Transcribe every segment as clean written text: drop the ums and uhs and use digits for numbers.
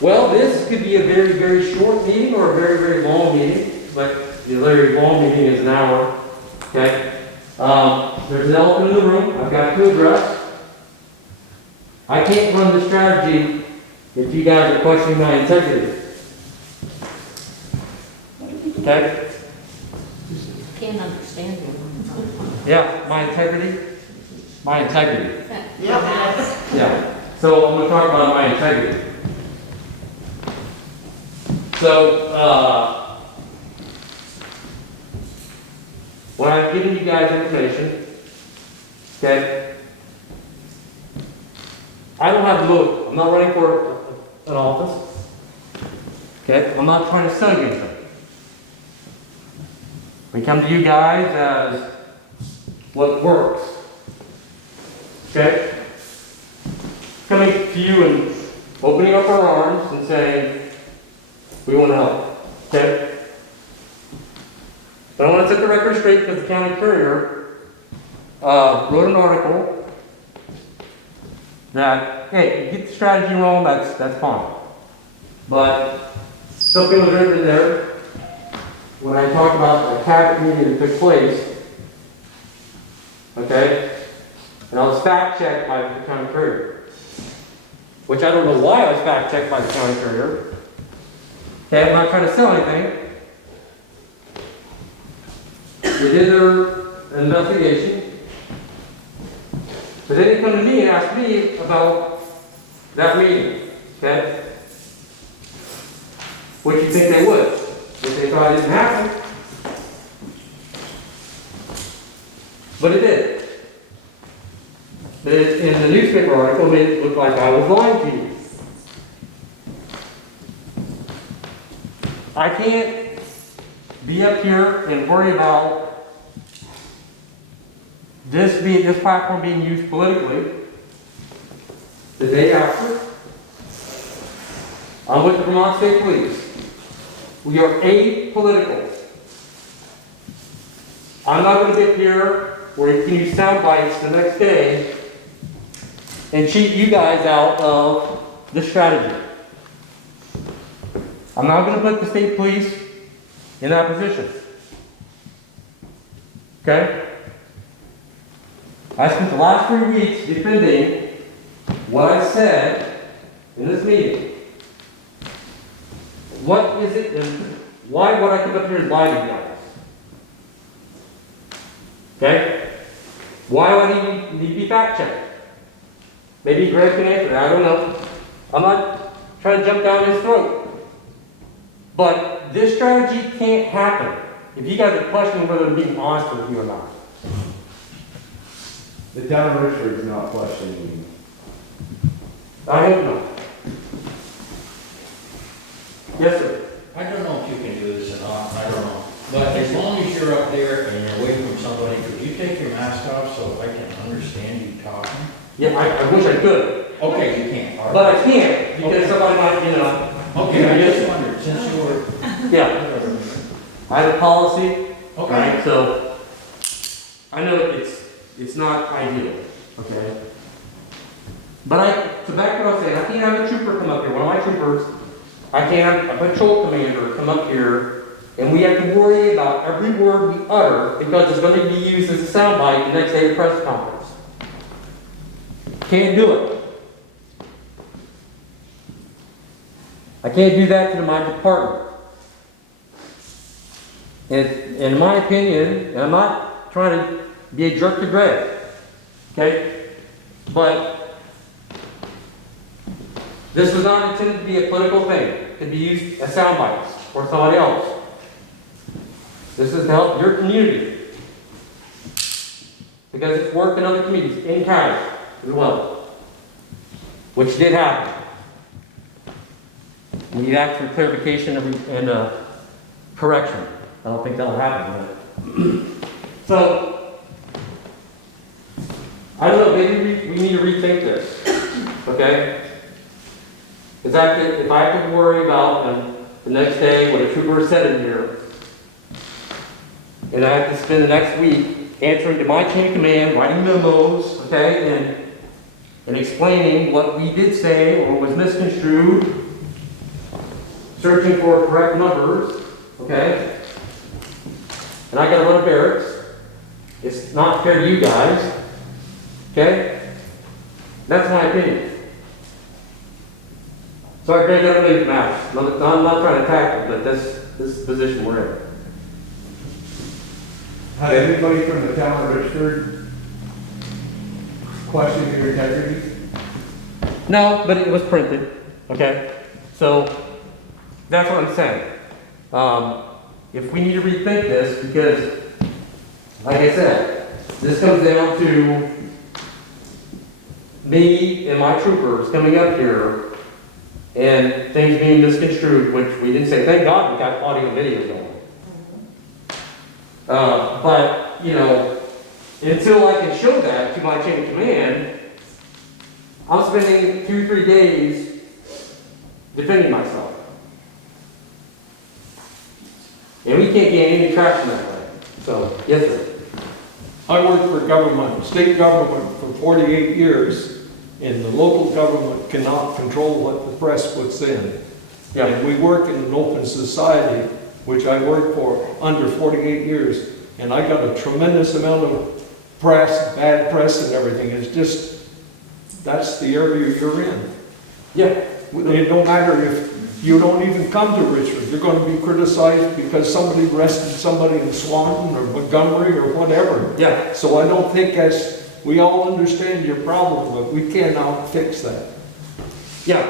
Well, this could be a very, very short meeting or a very, very long meeting, but the very long meeting is an hour, okay? There's an elephant in the room I've got to address. I can't run the strategy if you guys are questioning my integrity. Okay? Can't understand you. Yeah, my integrity? My integrity. Yeah. Yeah. So I'm going to talk about my integrity. So, when I've given you guys information, okay, I don't have a motive. I'm not running for an office. Okay? I'm not trying to sell you anything. We come to you guys as what works. Okay? Coming to you and opening up our arms and saying, we want to help. Okay? But I want to set the record straight because the County Courier wrote an article that, hey, you get the strategy wrong, that's fine. But something was written there when I talked about the cabinet meeting that took place, okay? And I was fact-checked by the County Courier, which I don't know why I was fact-checked by the County Courier. Okay, I'm not trying to sell anything. They did their investigation. But they didn't come to me and ask me about that meeting, okay? What do you think they would? If they thought it didn't happen. But it did. But in the newspaper article, it made it look like I was lying to you. I can't be up here and worry about this platform being used politically the day after. I'm with the Vermont State Police. We are apolitical. I'm not going to get here where you can use sound bites the next day and cheat you guys out of the strategy. I'm not going to put the state police in that position. Okay? I spent the last 3 weeks defending what I said in this meeting. What is it and why would I come up here and lie to you guys? Okay? Why do I need to be fact-checked? Maybe Greg can answer that, I don't know. I'm not trying to jump down his throat. But this strategy can't happen if you guys are questioning whether I'm being honest with you or not. The town of Richford is not questioning you. I hope not. Yes, sir. I don't know if you can do this or not, I don't know. But as long as you're up there and you're away from somebody, could you take your mask off so I can understand you talking? Yeah, I wish I could. Okay, you can't. All right. But I can't because Okay. somebody might, you know. Okay, I just wondered, since you were. Yeah. I have a policy. Okay. Right? So I know it's not ideal. Okay. But to back what I was saying, I can't have a trooper come up here. One of my troopers, I can't have a patrol commander come up here, and we have to worry about every word we utter because it's going to be used as a soundbite the next day at the press conference. Can't do it. I can't do that to my department. And in my opinion, and I'm not trying to be a jerk to Greg, okay? But this was not intended to be a political thing. It could be used as sound bites for somebody else. This is to help your community. Because it's worked in other communities, in county as well. Which did happen. We need ask for clarification and correction. I don't think that'll happen. But so, I don't know, maybe we need to rethink this. Okay? Because if I have to worry about the next day what a trooper said in here, and I have to spend the next week answering to my chain of command, writing memos, okay, and explaining what we did say or was misconstrued, searching for correct numbers, okay? And I gotta run a barracks. It's not fair to you guys, okay? That's my opinion. So I gotta make it matter. I'm not trying to attack you, but this position we're in. Had anybody from the town of Richford question your integrity? No, but it was printed, okay? So, that's what I'm saying. If we need to rethink this, because, like I said, this comes down to me and my troopers coming up here and things being misconstrued, which we didn't say. Thank God we got audio and video going. But, you know, until I can show that to my chain of command, I'm spending 2-3 days defending myself. And we can't gain any traction that way. So, yes, sir. I worked for government, state government for 48 years, and the local government cannot control what the press puts in. Yeah. And we work in an open society, which I worked for under 48 years, and I got a tremendous amount of press, bad press and everything. It's just, that's the area you're in. Yeah. It don't matter if you don't even come to Richford, you're gonna be criticized because somebody arrested somebody in Swanton or Montgomery or whatever. Yeah. So I don't think we all understand your problem, but we cannot fix that. Yeah.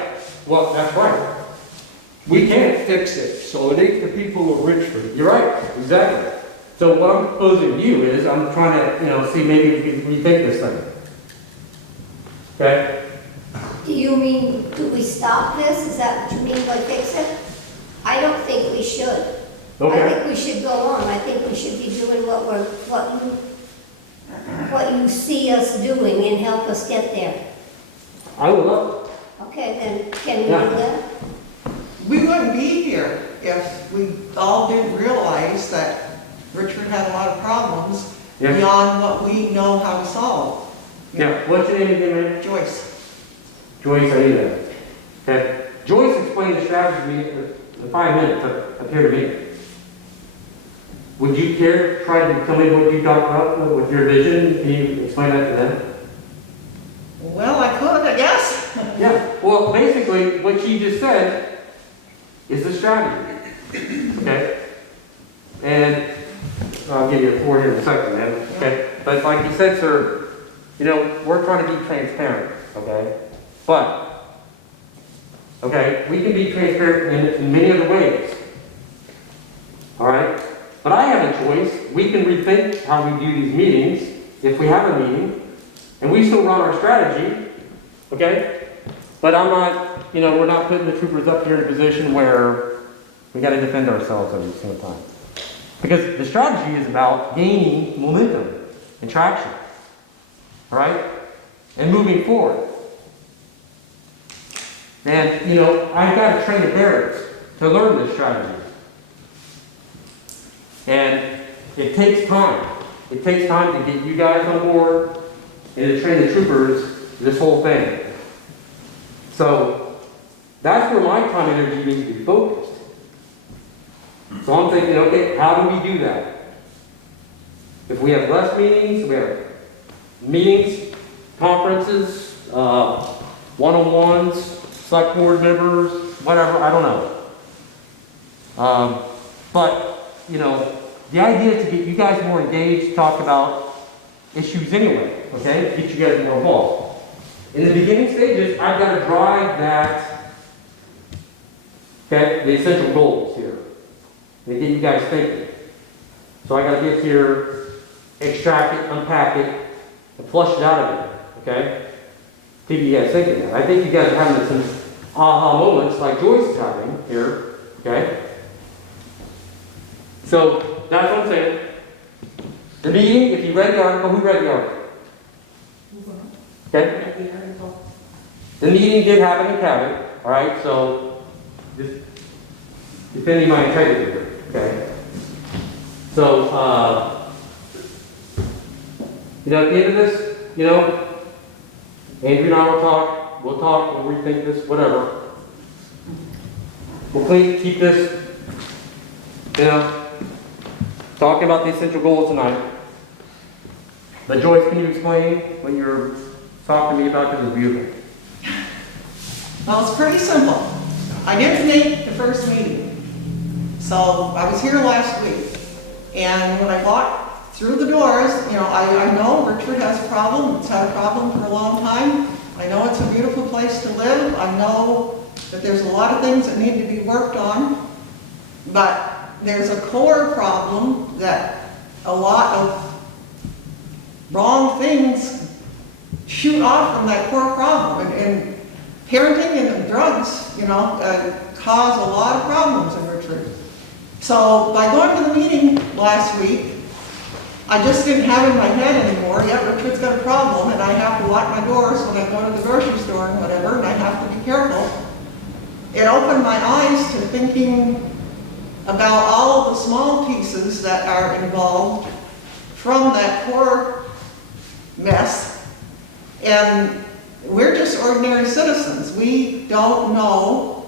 Well, that's right. We can't fix it, so it ain't the people of Richford. You're right. Exactly. So what I'm proposing to you is I'm trying to, see maybe we can rethink this thing. Okay? Do you mean, do we stop this? Is that what you mean by fix it? I don't think we should. I Okay. think we should go on. I think we should be doing what you see us doing and help us get there. I would love Okay, then can we do Yeah. that? We wouldn't be here if we all didn't realize that Richford had a lot of problems Yeah. beyond what we know how to solve. it. Yeah. What's your name again, man? Joyce. Joyce, I need that. Okay. Joyce explained the strategy to me in 5 minutes up here to me. Would you care to try to come in what you talked about with your vision? Can you explain that to them? Well, I could, I guess. Yeah. Well, basically, what she just said is the strategy. Okay? And I'll give you a floor here in a second, man. Okay? But like you said, sir, we're trying to be transparent. Okay? But, okay, we can be transparent in many other ways. All right? But I have a choice. We can rethink how we do these meetings, if we have a meeting, and we still run our strategy, okay? But I'm not, we're not putting the troopers up here in a position where we got to defend ourselves every single time. Because the strategy is about gaining momentum and traction, all right? And moving forward. And, I've got to train the barracks to learn this strategy. And it takes time. It takes time to get you guys on board and to train the troopers this whole thing. So that's where my time and energy needs to be focused. So I'm thinking, okay, how do we do that? If we have less meetings, we have meetings, conferences, one-on-ones, select board members, whatever, I don't know. But, the idea is to get you guys more engaged, talk about issues anyway, okay? Get you guys more involved. In the beginning stages, I've got to drive that, okay, the essential goals here. And get you guys thinking. So I got to get here, extract it, unpack it, and flush it out of you, okay? Keep you guys thinking that. I think you guys are having some aha moments like Joyce is having here, okay? So, that's what I'm saying. The meeting, if you read the article, who read the article? Okay? The meeting did happen in Cabot, all right? So, just defending my integrity here, okay? So, at the end of this, Andrew and I will talk, we'll rethink this, whatever. we'll keep this, you know, talking about the essential goals tonight. But Joyce, can you explain what you're talking to me about? Because it's beautiful. Well, it's pretty simple. I didn't make the first meeting. So I was here last week. And when I walked through the doors, you know, I know Richford has a problem. It's had a problem for a long time. I know it's a beautiful place to live. I know that there's a lot of things that need to be worked on. But there's a core problem that a lot of wrong things shoot off from that core problem. And parenting and drugs, you know, cause a lot of problems in Richford. So by going to the meeting last week, I just didn't have in my head anymore, yeah, Richford's got a problem and I have to lock my doors when I go to the grocery store and whatever, and I have to be careful. It opened my eyes to thinking about all of the small pieces that are involved from that core mess. And we're just ordinary citizens. We don't know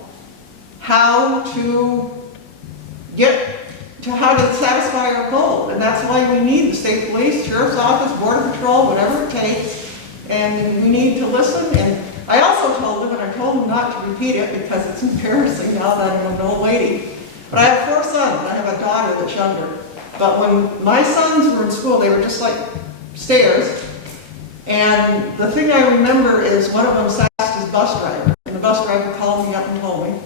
how to how to satisfy our goal. And that's why we need the state police, sheriff's office, border patrol, whatever it takes. And we need to listen. And I also told them, and I told them not to repeat it because it's embarrassing now that I'm an old lady. But I have 4 sons. I have a daughter that's younger. But when my sons were in school, they were just like stairs. And the thing I remember is one of them asked his bus driver. And the bus driver called me up and told me.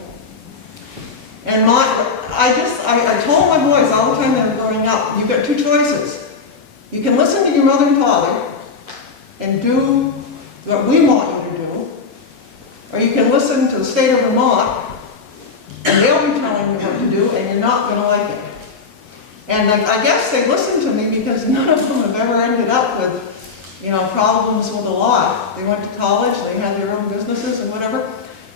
And I told my boys all the time they were growing up, you've got 2 choices. You can listen to your mother and father and do what we want you to do, or you can listen to the state of Vermont and they'll be telling you what to do and you're not going to like it. And I guess they listened to me because none of them have ever ended up with, you know, problems with the law. They went to college, they had their own businesses and whatever.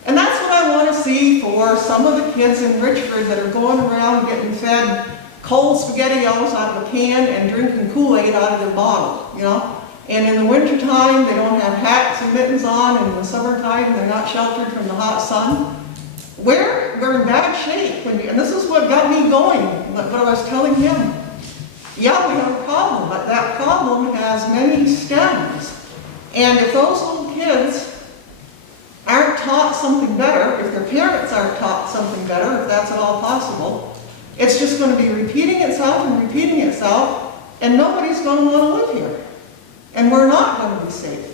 And that's what I want to see for some of the kids in Richford that are going around getting fed cold SpaghettiOs out of a can and drinking Kool-Aid out of their bottle, you know. And in the wintertime, they don't have hats and mittens on, and in the summertime, they're not sheltered from the hot sun. We're in bad shape, and this is what got me going, what I was telling him. Yeah, we have a problem, but that problem has many stems. And if those little kids aren't taught something better, if their parents aren't taught something better, if that's at all possible, it's just going to be repeating itself and repeating itself, and nobody's going to want to live here. And we're not going to be safe.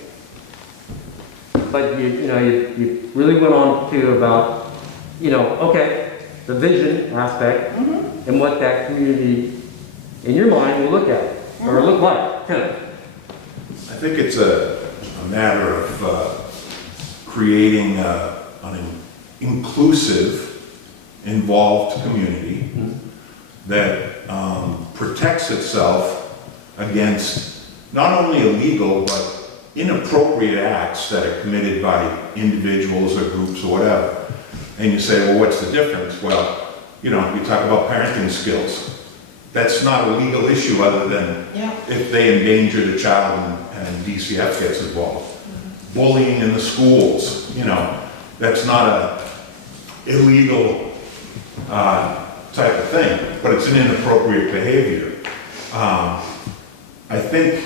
But you really went on to about, okay, the vision aspect and what that community in your mind will look at or look like. Kind of. I think it's a matter of creating an inclusive, involved community that protects itself against not only illegal but inappropriate acts that are committed by individuals or groups or whatever. And you say, well, what's the difference? Well, you talk about parenting skills. That's not a legal issue other than if they endanger the child and DCF gets involved. Bullying in the schools, that's not a illegal type of thing, but it's an inappropriate behavior. I think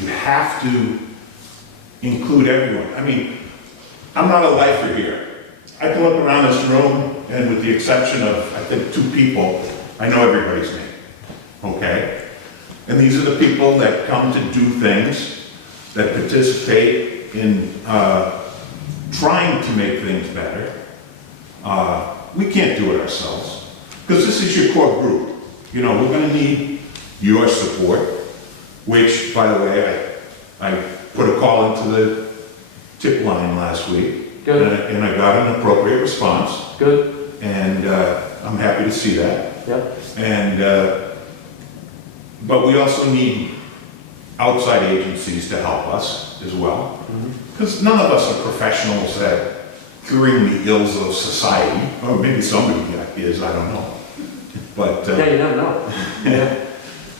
you have to include everyone. I mean, I'm not a lifer here. I can look around this room and with the exception of, I think, 2 people, I know everybody's name, okay? And these are the people that come to do things, that participate in trying to make things better. We can't do it ourselves, because this is your core group. We're going to need your support, which, by the way, I put a call into the tip line last week. Good. And I got an appropriate response. Good. And I'm happy to see that. Yep. And, but we also need outside agencies to help us as well. Because none of us are professionals at curing the ills of society. Or maybe somebody is, I don't know. But, Yeah, you never know. Yeah.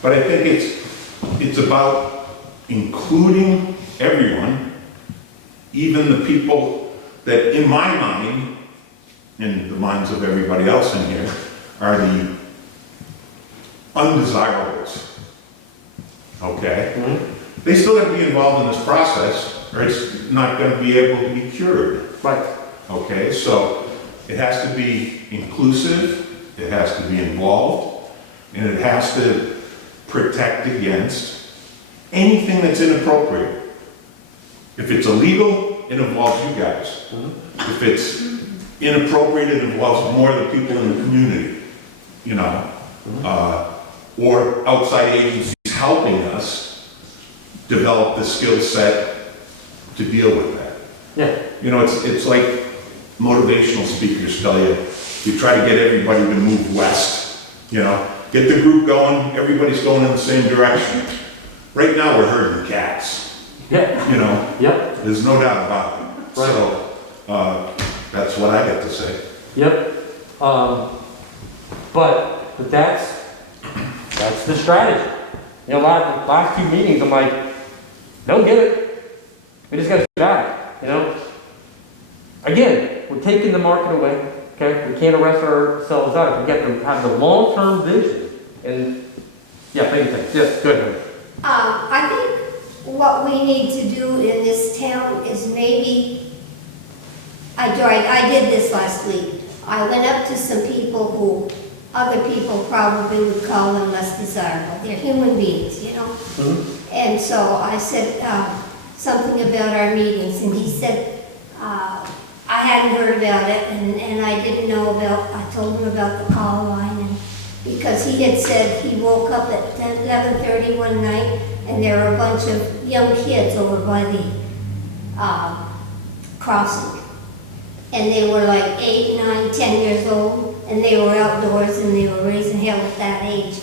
but I think it's about including everyone, even the people that in my mind in the minds of everybody else in here, are the undesirables. Okay? Mhm. They still have to be involved in this process, or it's not gonna be able to be cured. Right. Okay, so it has to be inclusive, it has to be involved, and it has to protect against anything that's inappropriate. If it's illegal, it involves you guys. If it's inappropriate, it involves more of the people in the community, you know? Or outside agencies helping us develop the skill set to deal with that. Yeah. You know, it's like motivational speakers tell you, you try to get everybody to move west, you know? Get the group going, everybody's going in the same direction. Right now, we're herding cats, Yeah. you know? Yep. There's no doubt about it. Right. So, that's what I got to say. Yep. But that's the strategy. You know, the last few meetings, I'm like, don't get it. We just got to back, you know? Again, we're taking the market away, okay? We can't arrest ourselves out if we get to have the long-term vision. And, yeah, thank you. Yes, go ahead. I think what we need to do in this town is maybe, I did this last week. I went up to some people who other people probably would call them less desirable. They're human beings, you know? Mm-hmm. And so I said something about our meetings, and he said, I hadn't heard about it, and I didn't know about, I told him about the call line, and because he had said he woke up at 11:30 one night, and there were a bunch of young kids over by the crossing. And they were like 8, 9, 10 years old, and they were outdoors, and they were raising hell at that age.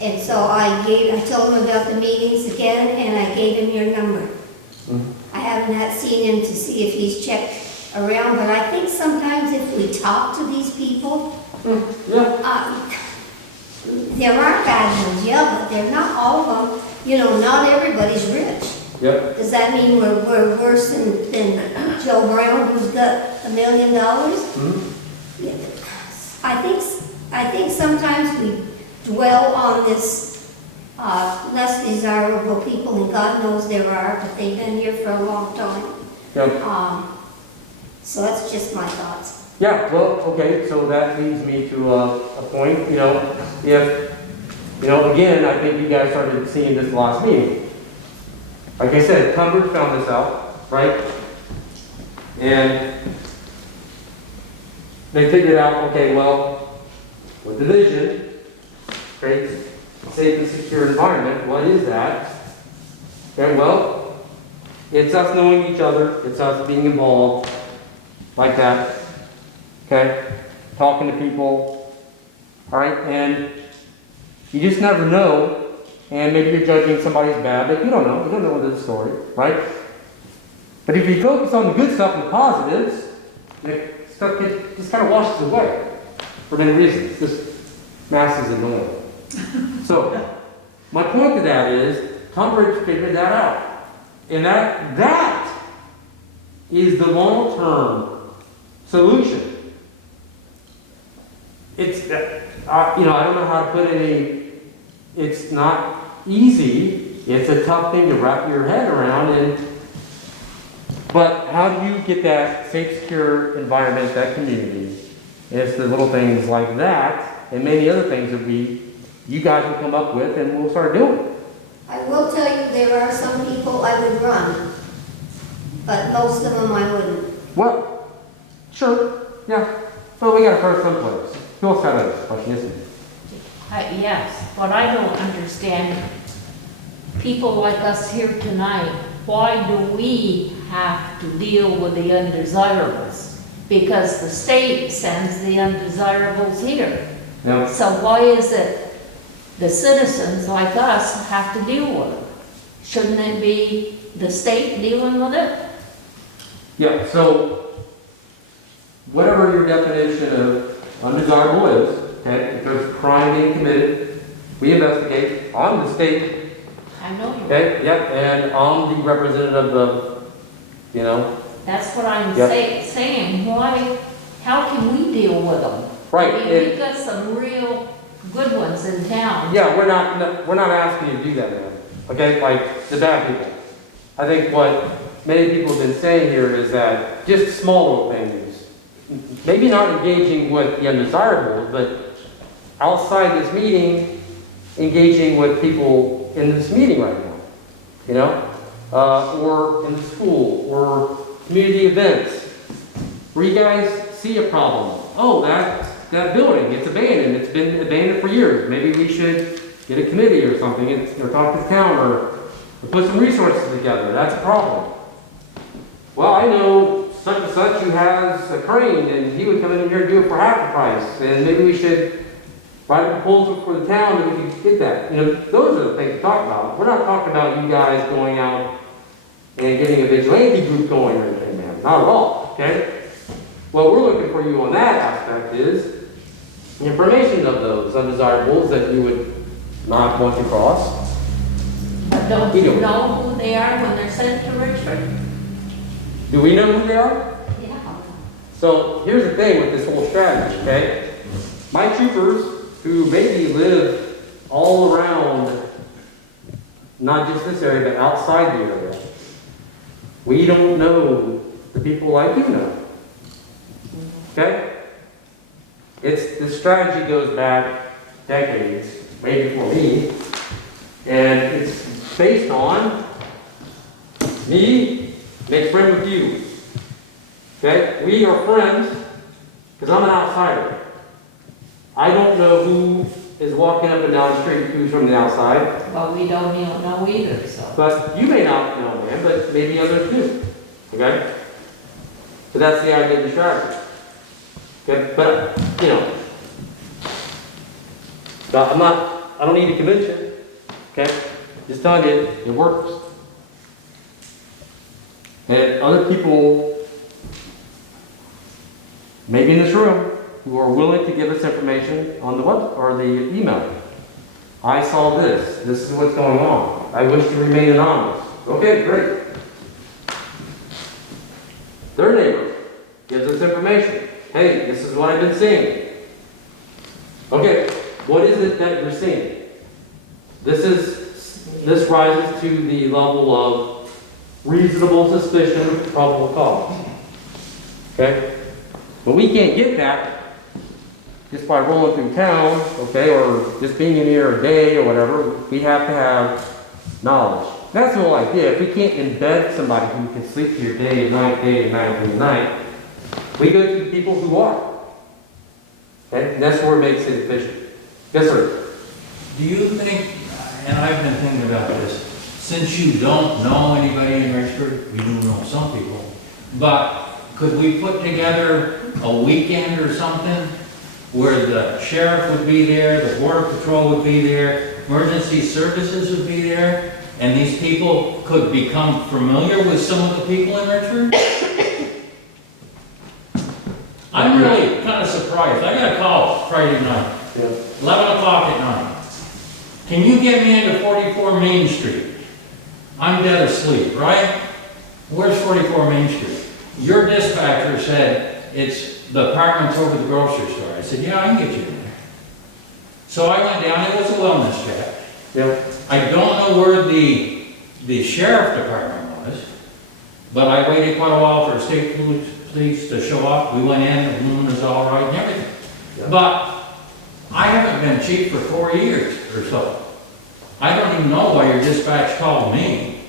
And so I told him about the meetings again, and I gave him your number. I haven't seen him to see if he's checked around, but I think sometimes if we talk to these people, Yeah. there are bad ones, yeah, but they're not all of them. You know, not everybody's rich. Yep. Does that mean we're worse than Joe Brown, who's got $1 million? Mm-hmm. Yeah. I think sometimes we dwell on this less desirable people, and God knows there are, but they've been here for a long time. Yep. So that's just my thoughts. Yeah, well, okay, so that leads me to a point, you know, if, you know, again, I think you guys started seeing this last meeting. Like I said, Cumbridge found this out, right? And they figured out, okay, well, with the vision, okay, safe and secure environment, what is that? Okay, well, it's us knowing each other, it's us being involved, like that, okay? Talking to people, all right? And you just never know, and maybe you're judging somebody's bad, but you don't know the story, right? But if you focus on the good stuff and the positives, the stuff just kind of washes away for many reasons. This mass is annoying. So, my point to that is, Cumbridge figured that out. And that is the long-term solution. It's, I don't know how to put it's not easy. It's a tough thing to wrap your head around. But how do you get that safe, secure environment, that community? It's the little things like that and many other things that you guys will come up with and we'll start doing. I will tell you, there are some people I would run, but most of them I wouldn't. Well, sure, yeah. But we got to first someplace. Who else got a question, isn't it? Yes, but I don't understand, people like us here tonight, why do we have to deal with the undesirables? Because the state sends the undesirables here. Yeah. So why is it the citizens like us have to deal with it? Shouldn't it be the state dealing with it? Yeah, so whatever your definition of undesirable is, okay, if there's a crime being committed, we investigate. I'm the state, I know you. okay, yep, and I'm the representative of, That's what I'm Yep. saying. Why how can we deal with them? Right, I mean, we've got some real good ones in town. Yeah, we're not asking you to do that, man. Okay, like the bad people. I think what many people have been saying here is that just small little things, maybe not engaging with the undesirables, but outside this meeting, engaging with people in this meeting right now, you know, or in the school, or community events, where you guys see a problem. Oh, that building, it's abandoned, it's been abandoned for years. Maybe we should get a committee or something, or talk to the town, or put some resources together. That's a problem. Well, I know such and such who has a crane, and he would come in here and do it for half the price, and maybe we should write a proposal for the town that we could get that. You know, those are the things to talk about. We're not talking about you guys going out and getting a vigilante group going or anything, man. Not at all, okay? What we're looking for you on that aspect is information of those undesirables that you would not want to cross. But don't you know who they are when they're sent to Richford? Do we know who they are? Yeah. So here's the thing with this whole strategy, okay? My troopers, who maybe live all around, not just this area, but outside the area, we don't know the people like you know. Okay? The strategy goes back decades, way before me, and it's based on me make friends with you. Okay? We are friends because I'm an outsider. I don't know who is walking up and down the street, who's from the outside. Well, we don't even know either, so. But you may not know, man, but maybe others do. Okay? So that's the idea of the strategy. Okay? But, you know, I don't need to convince you. Okay? Just telling you, it works. And other people, maybe in this room, who are willing to give us information on the web or the email. I saw this. This is what's going on. I wish to remain anonymous. Okay, great. Their neighbor gives us information. Hey, this is what I've been seeing. Okay, what is it that you're seeing? This rises to the level of reasonable suspicion, probable cause. Okay? But we can't get that just by rolling through town, okay, or just being in here a day or whatever. We have to have knowledge. That's the whole idea. If we can't embed somebody who can sleep here day and night, we go to the people who are. Okay? And that's where it makes it efficient. Yes, sir. Do you think, and I've been thinking about this, since you don't know anybody in Richford, you do know some people, but could we put together a weekend or something where the sheriff would be there, the border patrol would be there, emergency services would be there, and these people could become familiar with some of the people in Richford? I'm really kind of surprised. I got a call Friday night, 11 o'clock at night. Can you get me into 44 Main Street? I'm dead asleep, right? Where's 44 Main Street? Your dispatcher said it's the apartments over the grocery store. I said, yeah, I can get you there. So I went down, it was a wellness check. Yeah. I don't know where the sheriff department was, but I waited quite a while for state police to show up. We went in, the room was all right and everything. Yeah. But I haven't been chief for 4 years or so. I don't even know why your dispatch called me.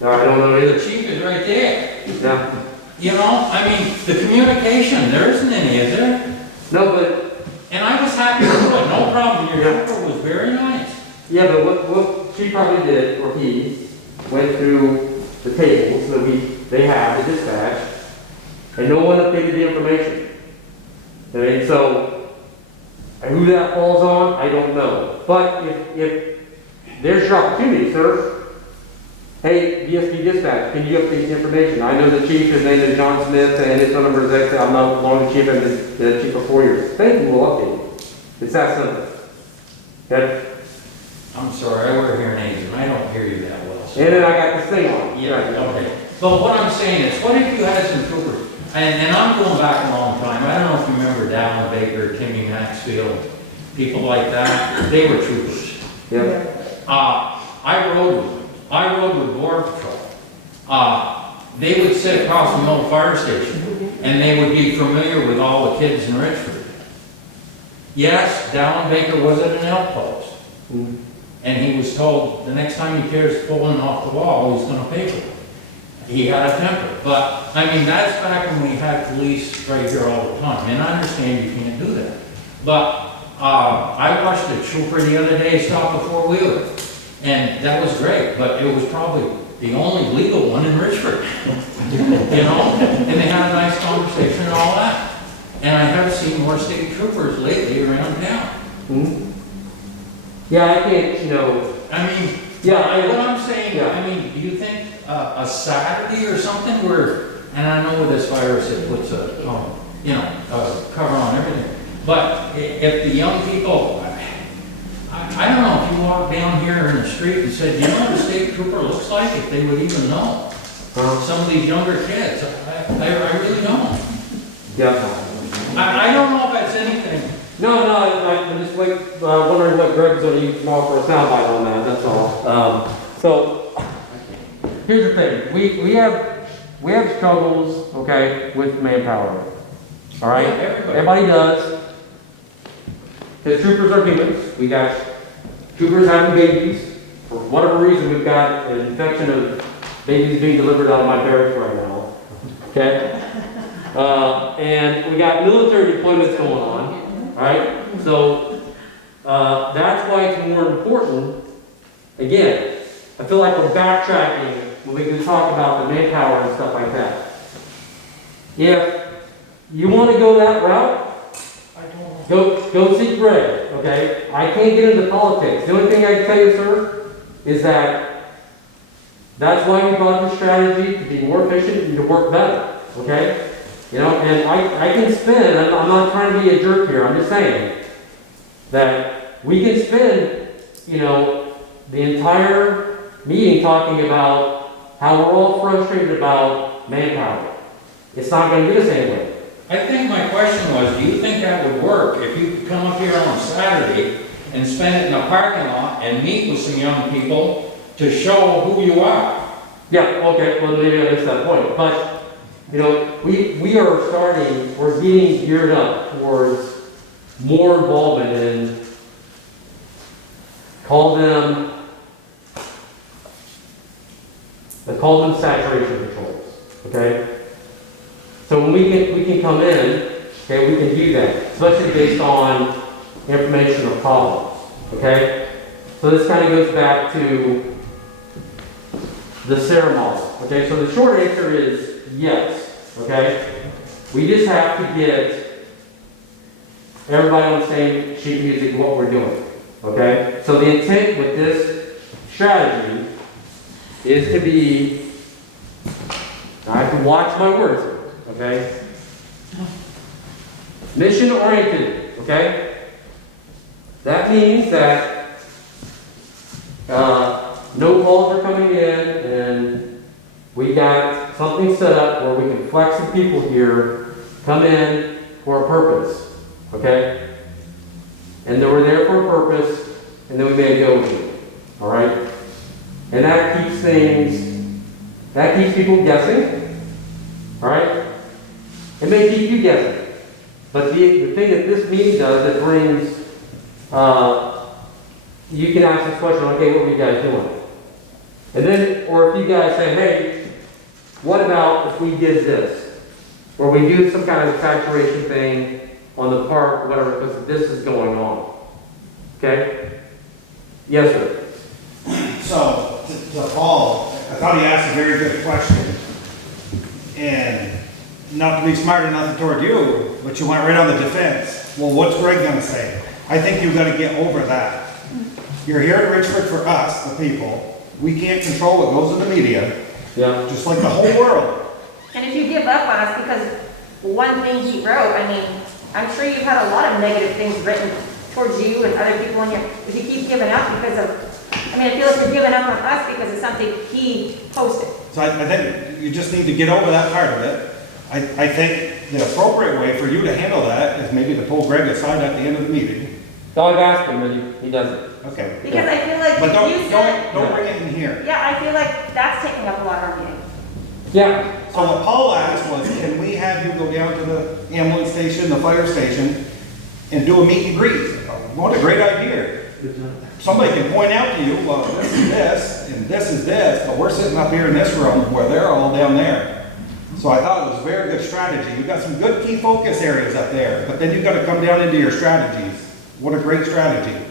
No, I don't know either. The chief is right there. Yeah. You know, I mean, the communication, there isn't any, is there? No, but And I was happy to do it, no problem. Your helper was very nice. yeah, but what she probably did, or he, went through the tables that they have, the dispatch, and no one updated the information. I mean, so, and who that falls on, I don't know. But if there's your opportunity, sir. Hey, DSP dispatch, can you update the information? I know the chief, his name is John Smith, and his phone number is X. I'm not long the chief, I've been the chief for 4 years. Thank you, we'll update you. It's that simple. Okay? I'm sorry, I wear hearing aids and I don't hear you that well. So. And then I got this thing on. Yeah, okay. But what I'm saying is, what if you had some troopers? and I'm going back a long time, I don't know if you remember Dallin Baker, Timmy Maxfield, people like that, they were troopers. Yeah. I rode with Border Patrol. They would sit across from the old fire station, and they would be familiar with all the kids in Richford. Yes, Dallin Baker was at an outpost, and he was told, the next time he tears pulling off the wall, he's gonna pay for it. He had a temper, but, I mean, that's back when we had police right here all the time, and I understand you can't do that. But, I watched a trooper the other day stop a four-wheeler, and that was great, but it was probably the only legal one in Richford. You know, and they had a nice conversation and all that. And I have seen more state troopers lately around town. Yeah, I can't, you know, I mean, yeah, what I'm saying, yeah. I mean, do you think a Saturday or something where, and I know with this virus it puts a, you know, a cover on everything, but if the young people, I don't know, if you walk down here in the street and said, you know what a state trooper looks like, if they would even know. Some of these younger kids, I really don't. yeah. I don't know if that's anything. No, I'm just wondering what Greg's gonna use tomorrow for a soundbite on that, that's all. So, here's the thing, we have struggles, okay, with manpower. All right? Yeah, Everybody does. Because troopers are humans, we got troopers having babies. For whatever reason, we've got an infection of babies being delivered out of my barracks right now, okay? And we got military deployments going on, all right? So, that's why it's more important. Again, I feel like we're backtracking when we can talk about the manpower and stuff like that. If you want to go that route, go see Greg, okay? I can't get into politics. The only thing I can tell you, sir, is that that's why we brought the strategy to be more efficient and to work better, okay? You know, and I can spend, I'm not trying to be a jerk here, I'm just saying that we can spend, you know, the entire meeting talking about how we're all frustrated about manpower. It's not going to get us anywhere. I think my question was, do you think that would work if you could come up here on Saturday and spend it in a parking lot and meet with some young people to show who you are? Yeah, okay, well, maybe I missed that point, but, you know, we are starting, we're getting geared up towards more involvement in, call them saturation patrols, okay? So when we can come in, okay, we can do that, especially based on information or problems, okay? So this kind of goes back to the SARE model, okay? So the short answer is yes, okay? We just have to get everybody on the same sheet of music of what we're doing, okay? So the intent with this strategy is to be, I have to watch my words, okay? Mission oriented, okay? That means that no calls are coming in and we got something set up where we can flex the people here, come in for a purpose, okay? And then we're there for a purpose and then we may go with it, all right? And that keeps people guessing, all right? It may keep you guessing, but the thing that this meeting does, it brings, you can ask this question, okay, what are you guys doing? And then, or if you guys say, hey, what about if we did this? Or we do some kind of saturation thing on the park, or whatever, because this is going on. Okay? Yes, sir. So, to Paul, I thought he asked a very good question. And not to be smart or nothing toward you, but you went right on the defense. Well, what's Greg gonna say? I think you've got to get over that. You're here in Richford for us, the people. We can't control what goes in the media, Yeah. just like the whole world. And if you give up on us because one thing he wrote, I mean, I'm sure you've had a lot of negative things written towards you and other people in here. If you keep giving up because of, I mean, I feel like you're giving up on us because of something he posted. So I think you just need to get over that part of it. I think the appropriate way for you to handle that is maybe to pull Greg aside at the end of the meeting. So I've asked him, but he doesn't. Okay. Because I feel like But you said, don't bring it in here. yeah, I feel like that's taking up a lot of our meeting. Yeah, So what Paul asked was, can we have you go down to the ambulance station, the fire station, and do a meet and greet? What a great idea. Somebody can point out to you, well, this is this, and this is this, but we're sitting up here in this room where they're all down there. So I thought it was a very good strategy. You've got some good key focus areas up there, but then you've got to come down into your strategies. What a great strategy.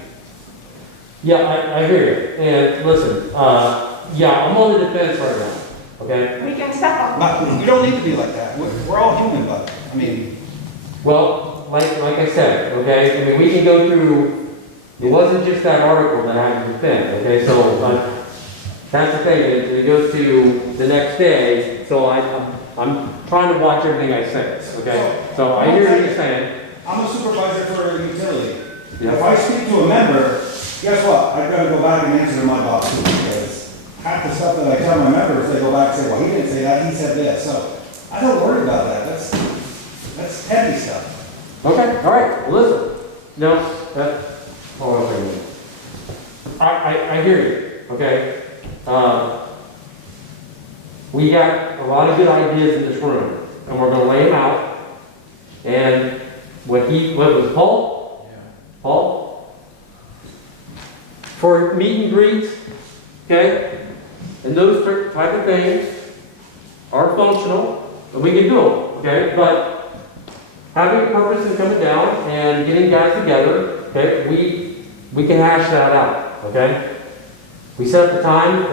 yeah, I hear you. And listen, yeah, I'm on the defense right now, okay? We can step on. But you don't need to be like that. We're all human, but, I mean, Well, like I said, okay, I mean, we can go through, it wasn't just that article that I had to defend, okay, so, that's the thing, it goes to the next day, so I'm trying to watch everything I say, okay? So I hear what you're saying. I'm a supervisor for a utility. Yeah. If I speak to a member, guess what? I've got to go back and answer to my boss too, because half the stuff that I tell my members, they go back and say, well, he didn't say that, he said this. So I don't worry about that. That's heavy stuff. Okay, all right, well, listen, no, hold on a second. I hear you, okay? We got a lot of good ideas in this room, and we're gonna lay them out. And what was Paul? Yeah. Paul? For meet and greets, okay? And those type of things are functional, and we can do them, okay? But having a purpose in coming down and getting guys together, okay, we can hash that out, okay? We set up the time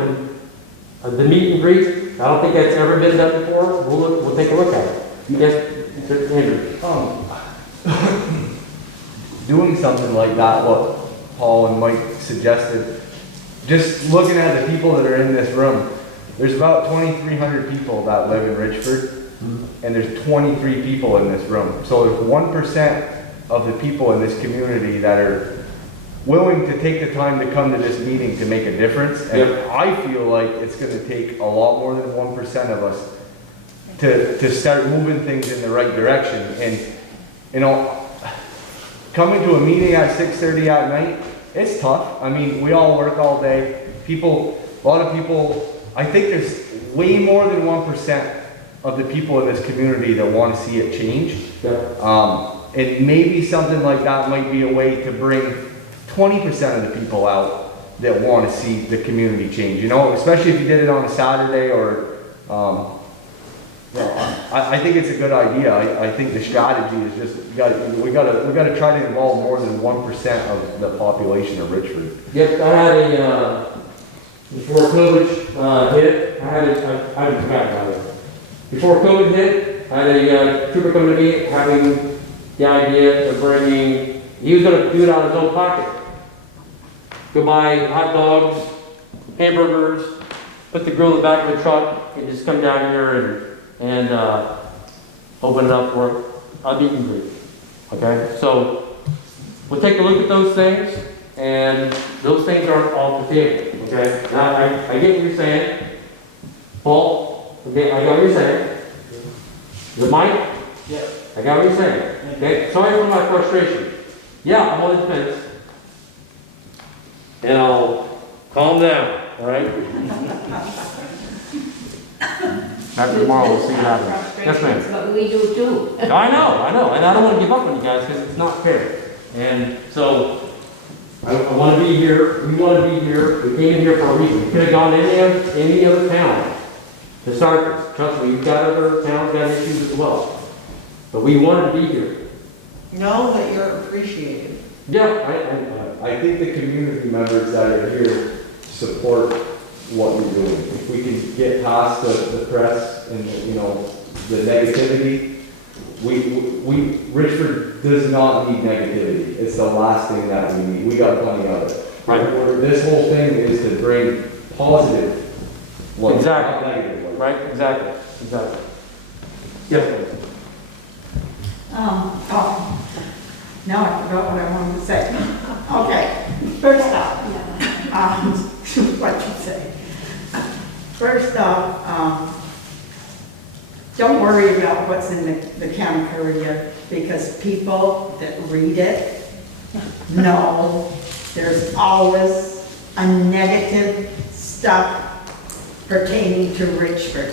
and the meet and greet. I don't think that's ever been done before. We'll take a look at it. Yes, Mr. Andrew. Doing something like that, what Paul and Mike suggested, just looking at the people that are in this room, there's about 2,300 people that live in Richford, and there's 23 people in this room. So there's 1% of the people in this community that are willing to take the time to come to this meeting to make a difference. And Yep. I feel like it's going to take a lot more than 1% of us to start moving things in the right direction. And, you know, coming to a meeting at 6:30 at night, it's tough. I mean, we all work all day. A lot of people, I think there's way more than 1% of the people in this community that want to see it change. And maybe something like that might be a way to bring 20% of the people out that want to see the community change, you know, especially if you did it on a Saturday or, I think it's a good idea. I think the strategy is just, we gotta try to involve more than 1% of the population of Richford. Yep, I had before COVID hit, I forgot about it. Before COVID hit, I had a trooper come to me having the idea of bringing, he was gonna do it out of his own pocket. Go buy hot dogs, hamburgers, put the grill in the back of the truck, and just come down here and open it up for a meet and greet. Okay, so we'll take a look at those things, and those things aren't off the table. Okay, now I get what you're saying, Paul. Okay, I got what you're saying. Is Mike? Yeah. I got what you're saying. Okay, sorry for my frustration. Yeah, I'm on the defense. And I'll calm down, all right? After tomorrow, we'll see what happens. Yes, ma'am. But we do too. I know, and I don't want to give up on you guys because it's not fair. And so, I want to be here, we want to be here, we came in here for a reason. We could have gone to any other town to start this. Trust me, you've got other towns got issues as well. But we wanted to be here. Know that you're appreciated. Yeah, I think the community members that are here support what you're doing. If we can get past the press and, you know, the negativity, Richford does not need negativity. It's the last thing that we need. We got plenty of it. Right. This whole thing is to bring positive, look, Exactly. not negative look. right, exactly. Yes, ma'am. Now I forgot what I wanted to say. Okay, first off, what you say. First off, don't worry about what's in the county courier, because people that read it know there's always a negative stuff pertaining to Richford.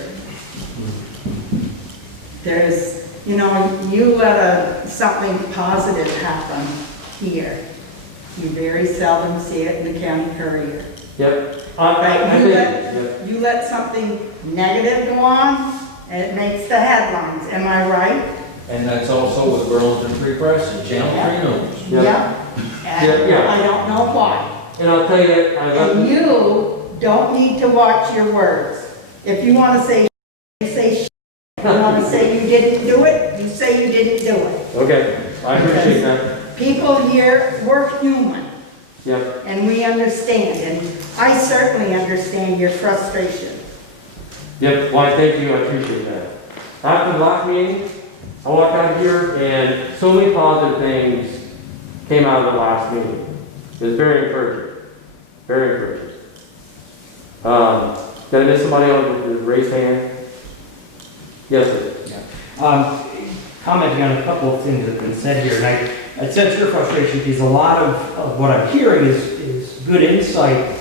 There's, you let something positive happen here. You very seldom see it in the county courier. Yep. But you let something negative go on, and it makes the headlines, am I right? And that's also with Burlington Free Press and Channel 3 News. Yeah. And Yeah. I don't know why. And I'll tell you, And you don't need to watch your words. If you want to say, say sh. If you want to say you didn't do it, you say you didn't do it. okay, I appreciate that. People here, we're human, Yep. and we understand, and I certainly understand your frustration. Yep, why, thank you, I appreciate that. After the last meeting, I walked out of here and so many positive things came out of the last meeting. It was very encouraging, very encouraging. Did I miss somebody on the raised hand? Yes, sir. Commenting on a couple of things that have been said here, and I sense your frustration because a lot of what I'm hearing is good insight,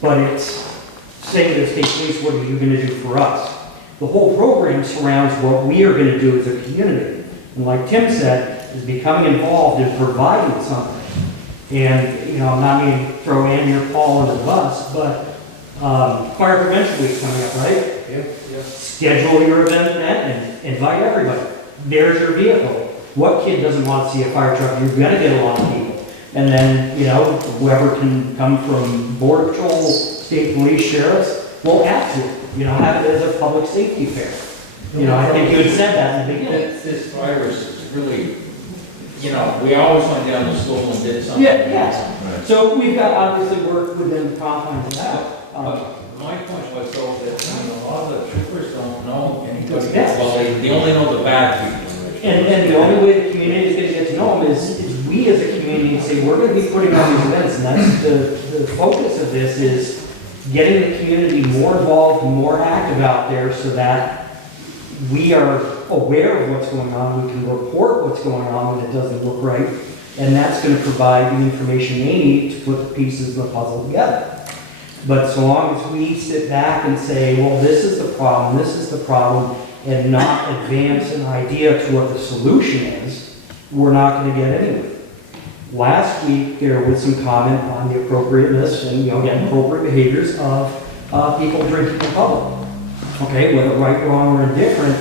but it's saying to the state police, what are you going to do for us? The whole program surrounds what we are going to do as a community. And like Tim said, is becoming involved in providing something. And, I'm not meaning to throw Andy or Paul under the bus, but Fire Prevention Week's coming up, right? Yeah. Schedule your event then and invite everybody. There's your vehicle. What kid doesn't want to see a fire truck? You're gonna get a lot of people. And then, whoever can come from Border Patrol, State Police, Sheriffs, will add to it. Have it as a public safety fair. I think you had said that in the beginning. This virus is really, we always went down to school and did something. Yes. So we've got obviously work within the confines of that. But my point was though that, a lot of the troopers don't know anybody. Yes. Well, they only know the bad people. And the only way the community is going to get to know them is we as a community say, we're going to be putting on these events. And that's the focus of this is getting the community more involved, more active out there so that we are aware of what's going on. We can report what's going on when it doesn't look right. And that's going to provide the information they need to put the pieces of the puzzle together. But so long as we sit back and say, well, this is the problem, and not advance an idea to what the solution is, we're not going to get anywhere. Last week, there was some comment on the appropriateness and, again, appropriate behaviors of people drinking in public. Okay, whether right, wrong, or indifferent,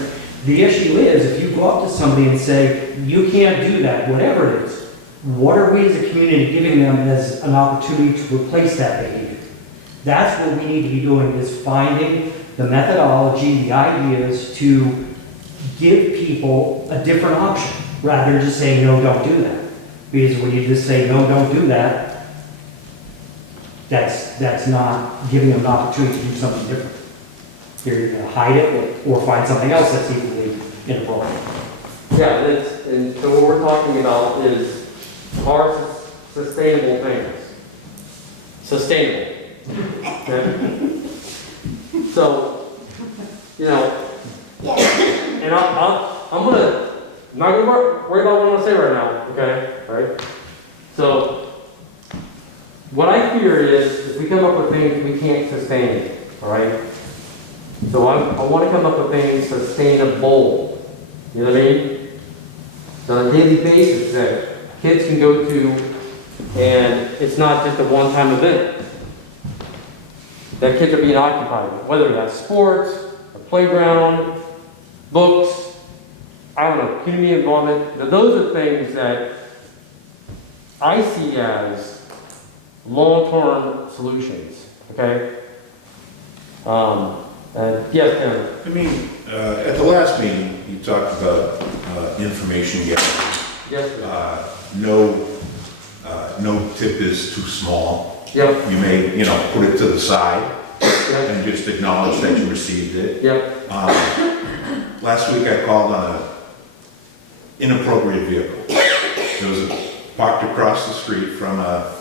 the issue is if you go up to somebody and say, you can't do that, whatever it is, what are we as a community giving them as an opportunity to replace that behavior? That's what we need to be doing, is finding the methodology, the ideas to give people a different option, rather than just saying, no, don't do that. Because when you just say, no, don't do that, that's not giving them an opportunity to do something different. You're going to hide it or find something else that's equally inappropriate. Yeah, and so what we're talking about is hard, sustainable things. Sustainable. Okay? So, and I'm not gonna worry about what I'm gonna say right now, okay? All right? So, what I fear is if we come up with things we can't sustain, all right? So I want to come up with things sustainable. You know what I mean? So on a daily basis that kids can go to, and it's not just a one-time event. That kids are being occupied with, whether that's sports, a playground, books, I don't know, community involvement. Those are things that I see as long-term solutions, okay? Yes, Tim. At the last meeting, you talked about information gathering. Yes, No tip is too small. Yep. You may, put it to the side Yep. and just acknowledge that you received it. Yep. Last week I called on an inappropriate vehicle. It was parked across the street from a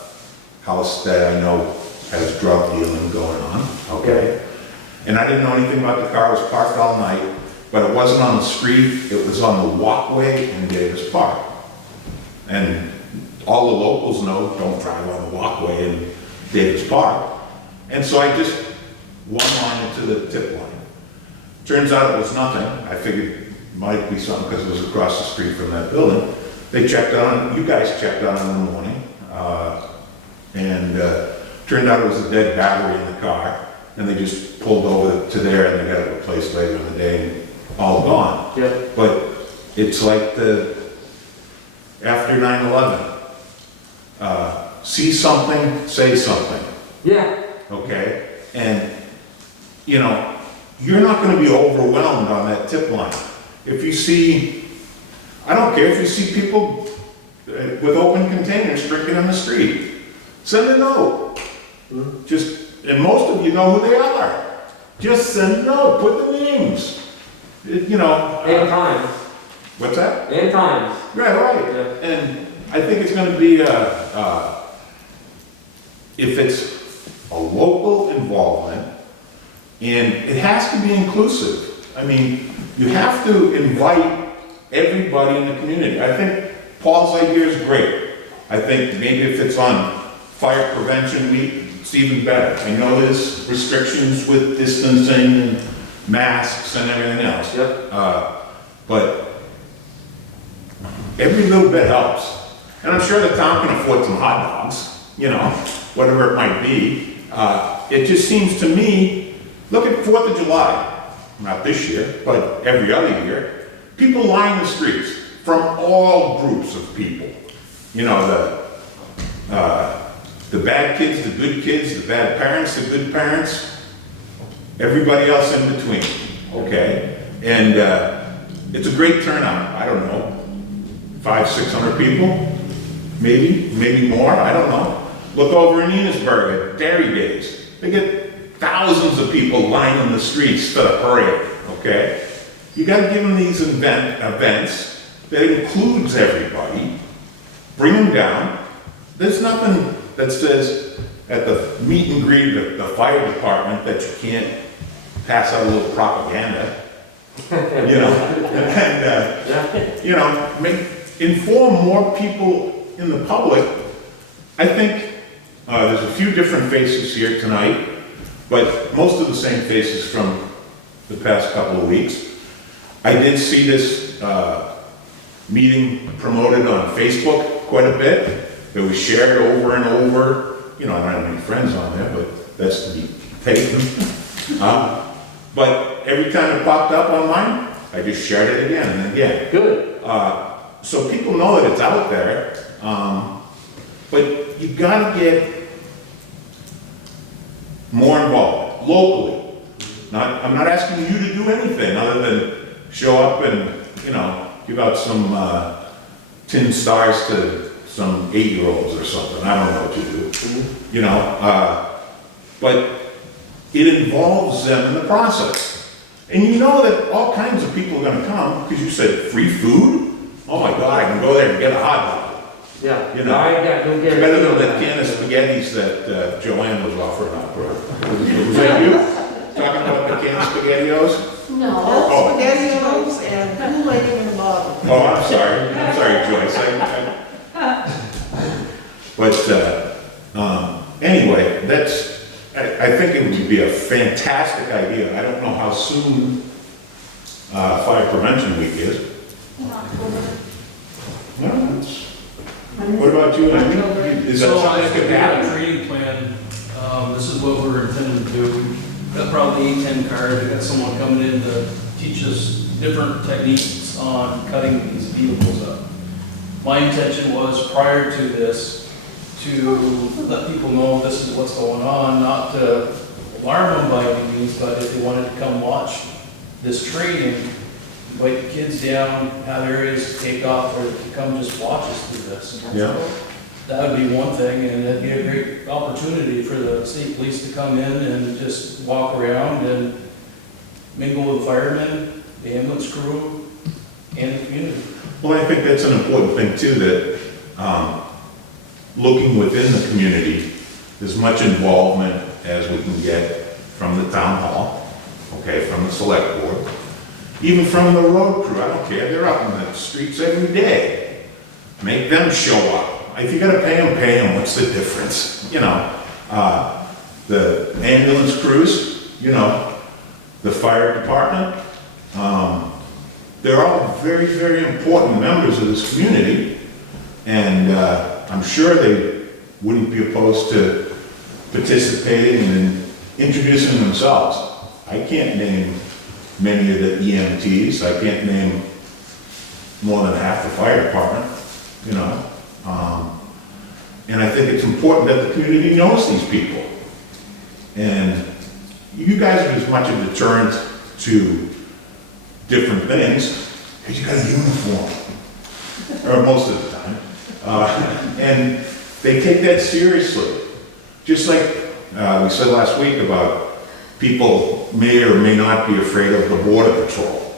house that I know has drug dealing going on, okay? And I didn't know anything about the car. It was parked all night. but it wasn't on the street, it was on the walkway in Davis Park. And all the locals know, don't drive on the walkway in Davis Park. And so I just one-lined it to the tip line. Turns out it was nothing. I figured it might be something because it was across the street from that building. They checked on it, you guys checked on it in the morning, and turned out it was a dead battery in the car, and they just pulled over to there and they got it replaced later in the day and all gone. Yep. But it's like after 9/11, see something, say something, Yeah, okay? And, you know, you're not gonna be overwhelmed on that tip line. If you see, I don't care if you see people with open containers drinking in the street, send a note. Just, and most of you know who they are. Just send a note, put the names. You know. and times, What's that? and times. Right, right. Yeah. And I think it's gonna be if it's a local involvement, and it has to be inclusive. I mean, you have to invite everybody in the community. I think Paul's idea is great. I think maybe if it's on Fire Prevention Week, it's even better. I know there's restrictions with distancing and masks and everything else. Yep. But every little bit helps. And I'm sure the town can afford some hot dogs, you know, whatever it might be. It just seems to me, look at 4th of July, not this year, but every other year, people line the streets from all groups of people. You know, the bad kids, the good kids, the bad parents, the good parents, everybody else in between, okay? And it's a great turnout. I don't know, 500-600 people, maybe more, I don't know. Look over in Enosburg at Dairy Days. They get thousands of people lining the streets for the parade, okay? You gotta give them these events that includes everybody, bring them down. There's nothing that says at the meet and greet at the fire department that you can't pass out a little propaganda, you know? And, you know, inform more people in the public. I think there's a few different faces here tonight, but most of the same faces from the past couple of weeks. I did see this meeting promoted on Facebook quite a bit. It was shared over and over. You know, I don't have any friends on there, but that's to be taken. But every time it popped up online, I just shared it again and again. Good. So people know that it's out there. But you gotta get more involved locally. I'm not asking you to do anything other than show up and, you know, give out some tin stars to some 8-year-olds or something. I don't know what you do. You know, but it involves them in the process. And you know that all kinds of people are gonna come because you said free food? Oh my God, I can go there and get a hot dog. Yeah. You know, I got no it's guarantee better than on the that. can of spaghettis that Joanne was offering up. Was that you? Talking about the can of SpaghettiOs? No. Oh. SpaghettiOs and Kool-Aid in a bottle. Oh, I'm sorry, Joyce. But anyway, I think it would be a fantastic idea. I don't know how soon Fire Prevention Week is. No, what about you, Amy? Is that So I something that have could a happen? training plan. This is what we're intending to do. Got probably 8-10 cars. We got someone coming in to teach us different techniques on cutting these vehicles up. My intention was prior to this to let people know this is what's going on, not to alarm them by any means, but if they wanted to come watch this training, invite the kids down, have areas to take off or to come just watch us do this. Yeah. That would be one thing, and it'd be a great opportunity for the state police to come in and just walk around and mingle with the firemen, the ambulance crew, and the community. Well, I think that's an important thing too, that looking within the community, as much involvement as we can get from the town hall, okay, from the select board, even from the road crew, I don't care, they're up in the streets every day. Make them show up. If you gotta pay them, what's the difference? You know, the ambulance crews, you know, the fire department, they're all very, very important members of this community, and I'm sure they wouldn't be opposed to participating and introducing themselves. I can't name many of the EMTs, I can't name more than half the fire department, you know. And I think it's important that the community knows these people. And you guys are as much a deterrent to different things, because you got a uniform, or most of the time. And they take that seriously. Just like we said last week about people may or may not be afraid of the border patrol.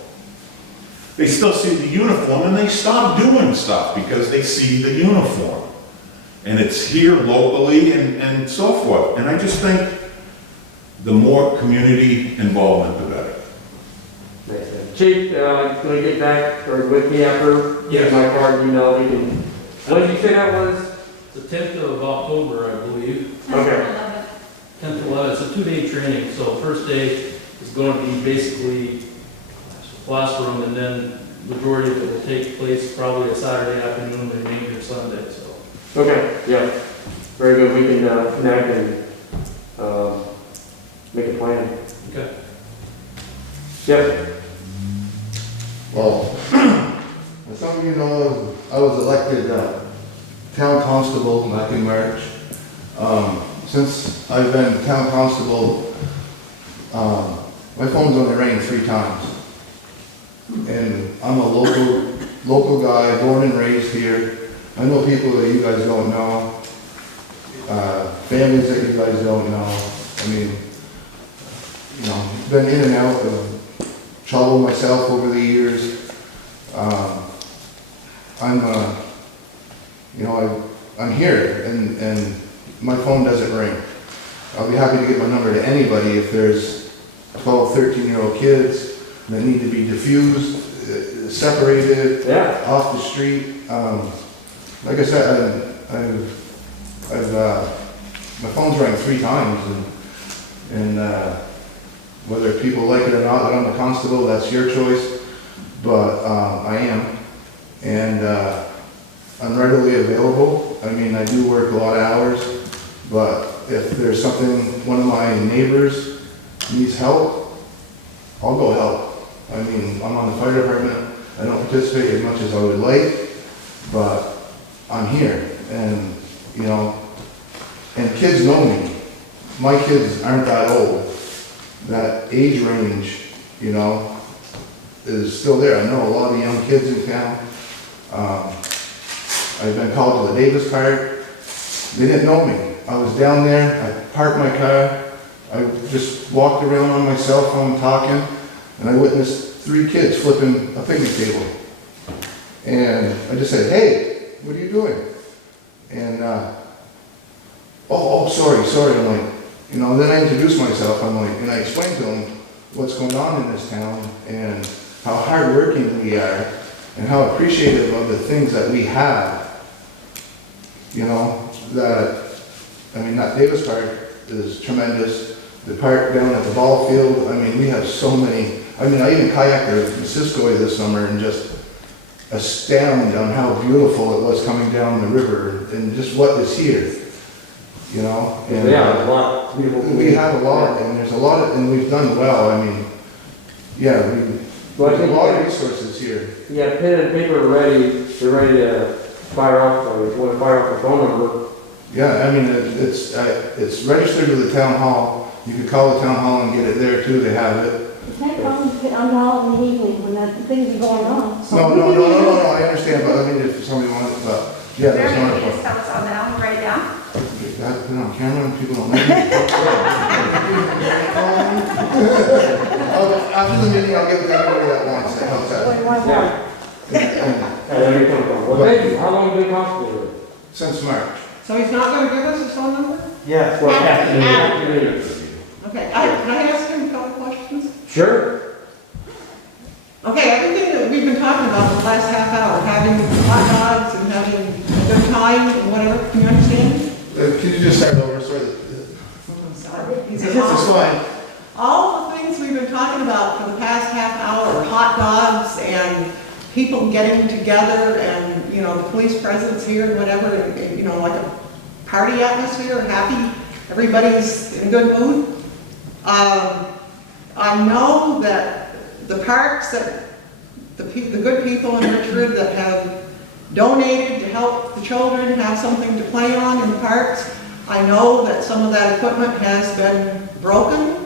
They still see the uniform and they stop doing stuff because they see the uniform. And it's here locally and so forth. And I just think the more community involvement, the better. Chief, going to get back, or with me after, get my card, email, we can, what did you say that was? The 10th of October, I believe. Okay. 10th to 11th, it's a 2-day training, so first day is going to be basically classroom, and then majority of it will take place probably a Saturday afternoon and maybe a Sunday, so. Okay, yeah, very good, we can connect and make a plan. Okay. Yep. Well, as some of you know, I was elected town constable back in March. Since I've been town constable, my phone's only rang 3 times. And I'm a local guy, born and raised here. I know people that you guys don't know, families that you guys don't know. I mean, you know, been in and out of trouble myself over the years. I'm here, and my phone doesn't ring. I'll be happy to give my number to anybody if there's 12, 13-year-old kids that need to be diffused, separated, off the street. Like I said, my phone's rang 3 times, and whether people like it or not, that I'm a constable, that's your choice, but I am, and I'm readily available. I mean, I do work a lot of hours, but if there's something, one of my neighbors needs help, I'll go help. I mean, I'm on the fire department, I don't participate as much as I would like, but I'm here, and, you know, and kids know me. My kids aren't that old. That age range, you know, is still there. I know a lot of young kids in town. I've been called to the Davis card. They didn't know me. I was down there, I parked my car, I just walked around on my cell phone talking, and I witnessed 3 kids flipping a picnic table. And I just said, hey, what are you doing? And, sorry. I'm like, you know, then I introduced myself, I'm like, and I explained to them what's going on in this town and how hardworking we are and how appreciative of the things that we have. You know, that Davis Park is tremendous. The park down at the ball field, I mean, we have so many. I mean, I even kayaked to Missisquoi this summer and just astounded on how beautiful it was coming down the river and just what is here. You know, and a lot. We have a lot, and there's a lot, and we've done well. I mean, yeah, there's a lot of resources here. You got pen and paper ready. They're ready to fire off. If you want to fire off the phone number. Yeah, I mean, it's registered with the town hall. You can call the town hall and get it there too. They have it. It's not problem to put on the hall in the evening when things are going on. No, I understand, but I mean, if somebody wants it, but yeah, that's not a problem. Just tell us all now, write it down. Got to put it on camera and people don't know. After the meeting, I'll give it to anybody that wants it. How's that? What do you want? There you come. Well, thank you. How long have you been constable? Since March. So he's not gonna give us his phone number? Yeah. Well, after. Okay, can I ask him a couple questions? Sure. Okay, everything that we've been talking about for the last half hour, having hot dogs and having a good time and whatever, can you understand? Can you just start over, sorry? These It's are all- fine. All the things we've been talking about for the past half hour, hot dogs and people getting together and, you know, the police presence here and whatever, and, you know, like a party atmosphere, happy, everybody's in a good mood. I know that the parks that, the good people in Richford that have donated to help the children have something to play on in the parks, I know that some of that equipment has been broken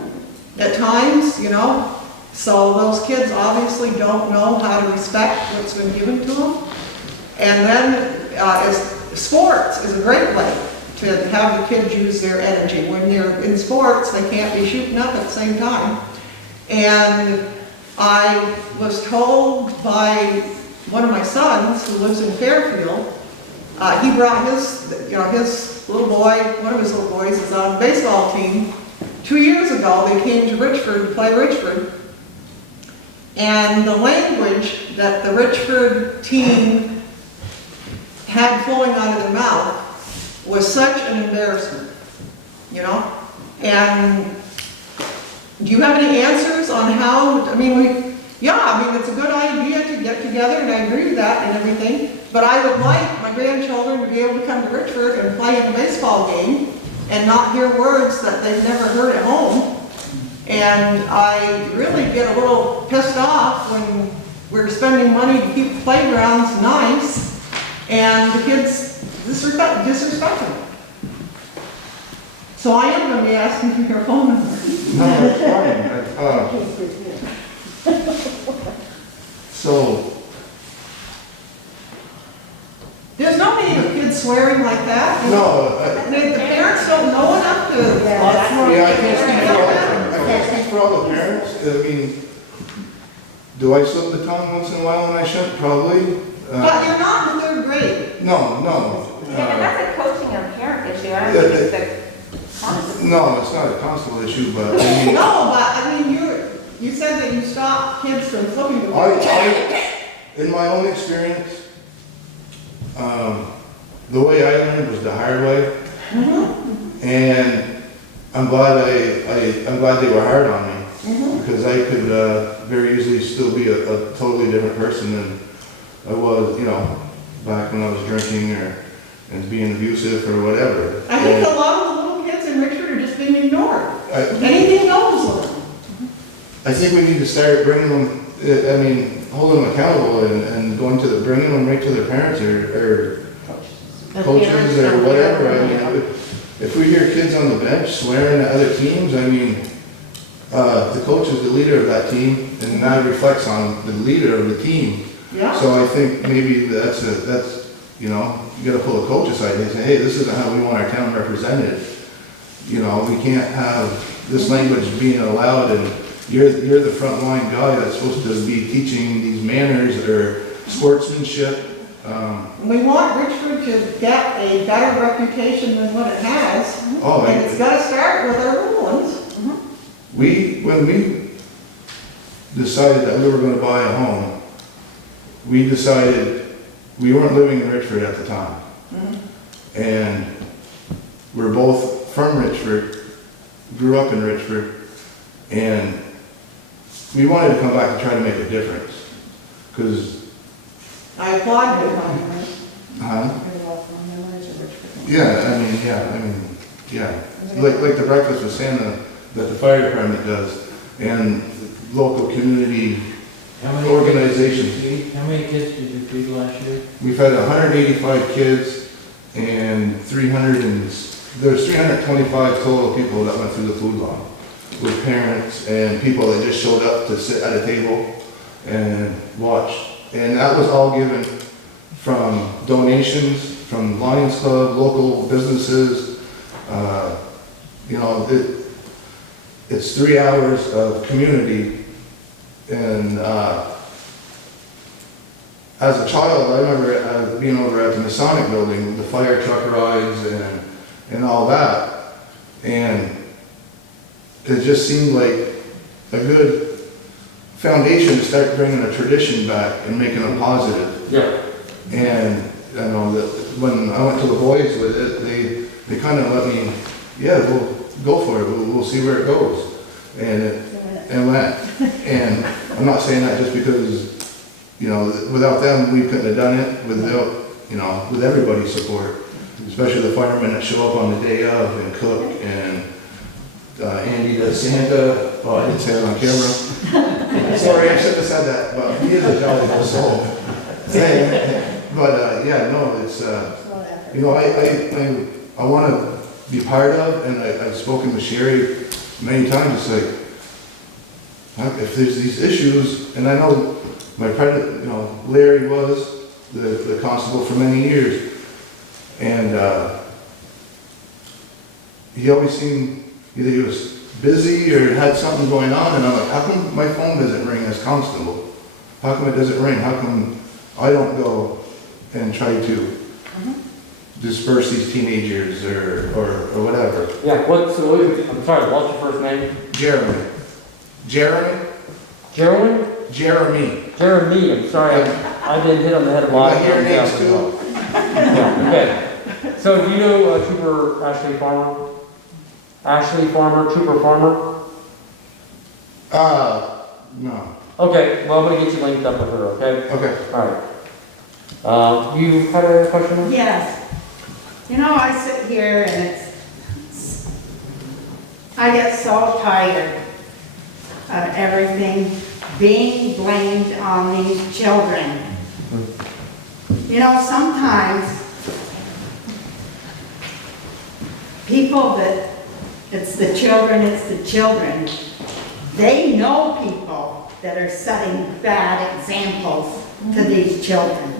at times, you know, so those kids obviously don't know how to respect what's been given to them. And then sports is a great way to have the kids use their energy. When they're in sports, they can't be shooting up at the same time. And I was told by one of my sons who lives in Fairfield, he brought his little boy, one of his little boys is on the baseball team. 2 years ago, they came to Richford to play Richford. And the language that the Richford team had flowing out of their mouth was such an embarrassment, you know? And do you have any answers on how, it's a good idea to get together, and I agree with that and everything, but I would like my grandchildren to be able to come to Richford and play in a baseball game and not hear words that they've never heard at home. And I really get a little pissed off when we're spending money to keep playgrounds nice and the kids disrespect them. So I am going to be asking for your phone number. No, that's fine. So, There's no need of kids swearing like that. no, The parents don't know enough to. yeah, I can't speak for all the parents. I mean, do I slip the tongue once in a while when I shouldn't? Probably. But you're not in third grade. No. Yeah, but that's a coaching and parent issue, I don't think it's a concept. No, it's not a constable issue, but I mean. No, but I mean, you said that you stopped kids from flipping the book. In my own experience, the way I learned was the hard way. And I'm glad they were hard on me, because I could very easily still be a totally different person than I was, back when I was drinking and being abusive or whatever. I think a lot of the little kids in Richford are just being ignored. Anything goes with them. I think we need to start bringing them, holding them accountable and bringing them right to their parents or coaches or whatever. I mean, if we hear kids on the bench swearing at other teams, the coach is the leader of that team, and that reflects on the leader of the team. Yeah. So I think maybe that's you gotta pull a coach aside and say, hey, this isn't how we want our town represented. We can't have this language being allowed, and you're the frontline guy that's supposed to be teaching these manners or sportsmanship. We want Richford to get a better reputation than what it has. And it's gotta start with our little ones. When we decided that we were gonna buy a home, we decided, we weren't living in Richford at the time. And we're both from Richford, grew up in Richford, and we wanted to come back to try to make a difference. Because I applaud you. Like the breakfast with Santa that the fire department does, and local community organizations. How many kids did you feed last year? We've had 185 kids and there's 325 total people that went through the food line, with parents and people that just showed up to sit at a table and watch. And that was all given from donations from Lions Club, local businesses. It's 3 hours of community. And as a child, I remember being over at the Masonic building, the fire truck rides and all that. And it just seemed like a good foundation to start bringing a tradition back and making it positive. Yeah. And I know that when I went to the boys with it, they kind of let me, yeah, we'll go for it. We'll see where it goes. And it went. And I'm not saying that just because, you know, without them, we couldn't have done it without, you know, with everybody's support, especially the firemen that show up on the day of and cook, and Andy does Santa. Oh, I didn't say it on camera. Sorry, I shouldn't have said that, but he is a jolly good soul. But yeah, no, it's, you know, I want to be part of, and I've spoken with Sherry many times. It's like, if there's these issues, and I know my president, you know, Larry was the constable for many years, and he always seemed, either he was busy or had something going on, and I'm like, how come my phone doesn't ring as constable? How come it doesn't ring? How come I don't go and try to disperse these teenagers or whatever? Yeah, I'm sorry, what's your first name? Jeremy. Jeremy? Jeremy? Jeremy. Jeremy, I'm sorry, I've been hit on the head a lot. I hear names too. Yeah, okay. So do you know Trooper Ashley Farmer? Ashley Farmer, Trooper Farmer? No. Okay, well, I'm gonna get you linked up with her, okay? Okay. All right. You had a question? Yes. You know, I sit here and I get so tired of everything being blamed on these children. You know, sometimes people that, it's the children, they know people that are setting bad examples to these children.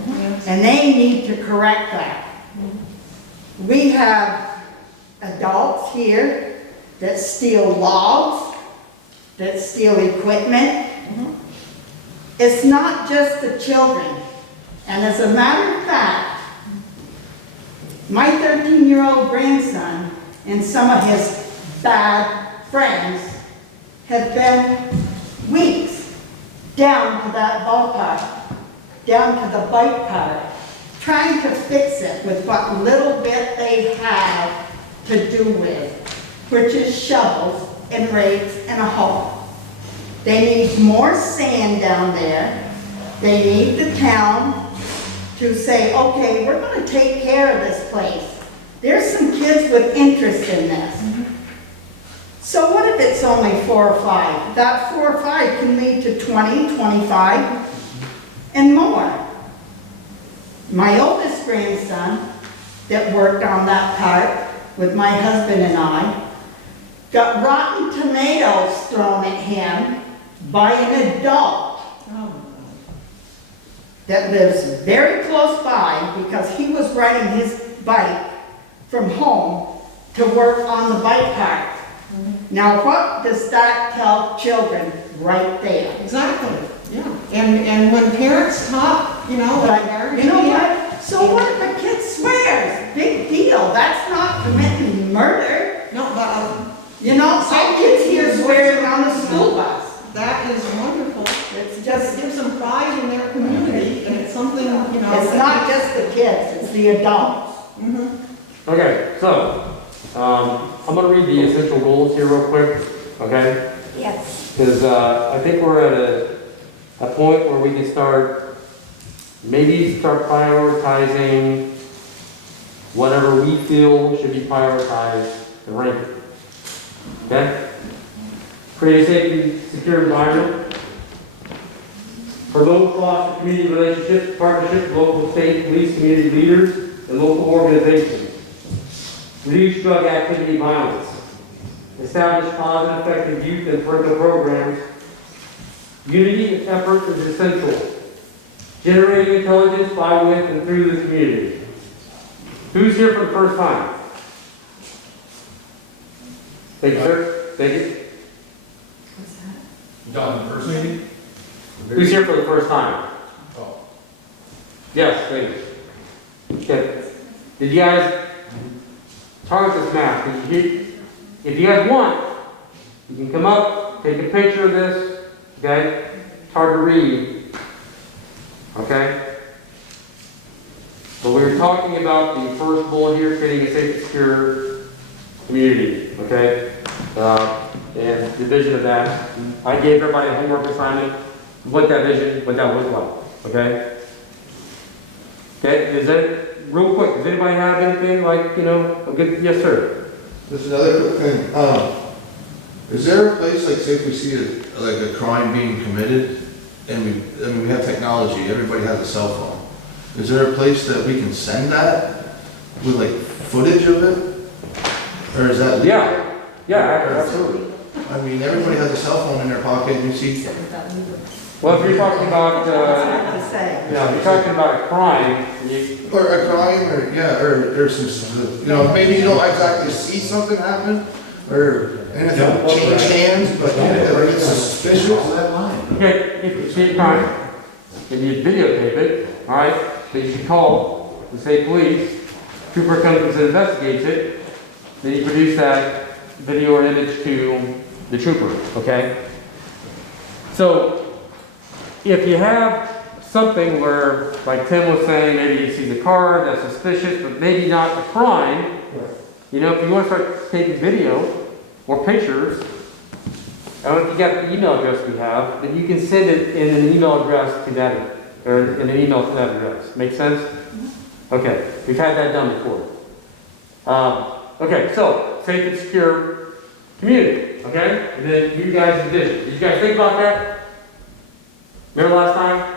And they need to correct that. We have adults here that steal logs, that steal equipment. It's not just the children. And as a matter of fact, my 13-year-old grandson and some of his bad friends have been weeks down to that ballpark, down to the bike park, trying to fix it with what little bit they have to do with, which is shovels and rakes and a hoe. They need more sand down there. They need the town to say, okay, we're going to take care of this place. There's some kids with interest in this. So what if it's only 4 or 5? That 4 or 5 can lead to 20, 25, and more. My oldest grandson that worked on that park with my husband and I got rotten tomatoes thrown at him by an adult that lives very close by because he was riding his bike from home to work on the bike park. Now what does that tell children right there? Exactly, yeah. And when parents talk, you know, But you know what? So what if a kid swears? Big deal. That's not committing murder. No, but You know, some kids here swearing on the school bus. that is wonderful. It's Just just, gives them pride in their community, and it's something, you know. it's not just the kids, it's the adults. Okay, so, I'm gonna read the essential goals here real quick, okay? Yes. Because, I think we're at a point where we can maybe start prioritizing whatever we feel should be prioritized and ranked. Okay? Create a safe and secure environment. Promote foster community relationships, partnerships, with local, state, police, community leaders, and local organizations. Reduce drug activity violence. Establish positive, effective youth and parental programs. Unity effort is essential. Generating intelligence by, with, and through the community. Who's here for the first time? Thank you, sir. Thank you. Done the first meeting? Who's here for the first time? Oh. Yes, thank you. Okay. Did you guys target this map? If you guys want, you can come up, take a picture of this, okay? hard to read, okay? But we were talking about the first bullet here, creating a safe, secure community, okay? And the vision of that. I gave everybody a homework assignment, what that vision, what that looks like, okay? Okay, is that, real quick, does anybody have anything like, a good, yes, sir? Just another quick thing, is there a place, like, say if we see a crime being committed, and we have technology, everybody has a cell phone, is there a place that we can send that with, like, footage of it? Or is that legal? Yeah, absolutely. I mean, everybody has a cell phone in their pocket, and you see, Well, if you're talking about, to say. if you're talking about a crime, or a crime, or, yeah, or some, maybe you don't exactly see something happen, or anything change hands, but it's suspicious. okay, if you see a crime, and you videotape it, all right, then you should call the state police, trooper comes and investigates it, then you produce that video or image to the trooper, okay? So, if you have something where, like Tim was saying, maybe you see the car, that's suspicious, but maybe not a crime, if you want to start taking video or pictures, I don't know if you got the email address we have, then you can send it in an email address to that, or in an email to that address. Make sense? Okay, we've had that done before. Okay, so, safe and secure community, okay? And then you guys' vision. Did you guys think about that? Remember last time?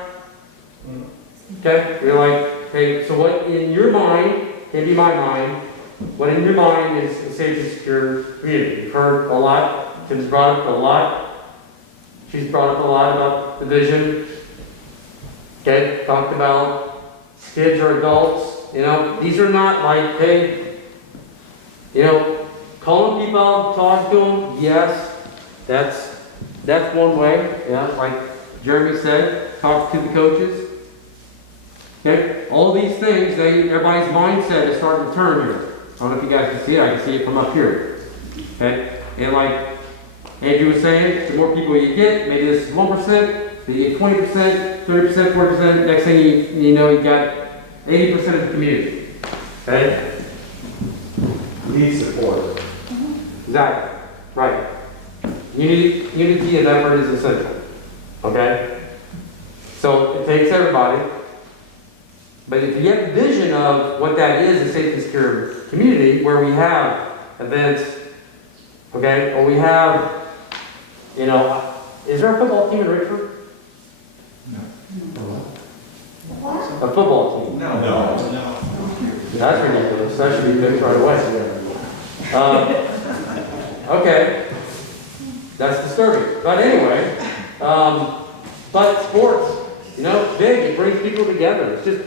Okay, we're like, okay, so what in your mind, can be my mind, what in your mind is a safe and secure community? You've heard a lot, Tim's brought up a lot, she's brought up a lot about the vision. Okay, talked about kids or adults, these are not like, hey, calling people out, talking to them, yes, that's one way, like Jeremy said, talk to the coaches. Okay, all these things, everybody's mindset is starting to turn here. I don't know if you guys can see it, I can see it from up here. Okay, and like Andrew was saying, the more people you get, maybe this is 1%, then you get 20%, 30%, 40%, next thing you know, you got 80% of the community. Okay? need support. Exactly, right. Unity and effort is essential, okay? So it takes everybody, but if you get the vision of what that is, a safe and secure community, where we have events, okay, or we have, is there a football team in Richford? What? A football team? No. That's ridiculous, that should be fixed right away. Okay, that's disturbing, but anyway, but sports, big, it brings people together, it's just,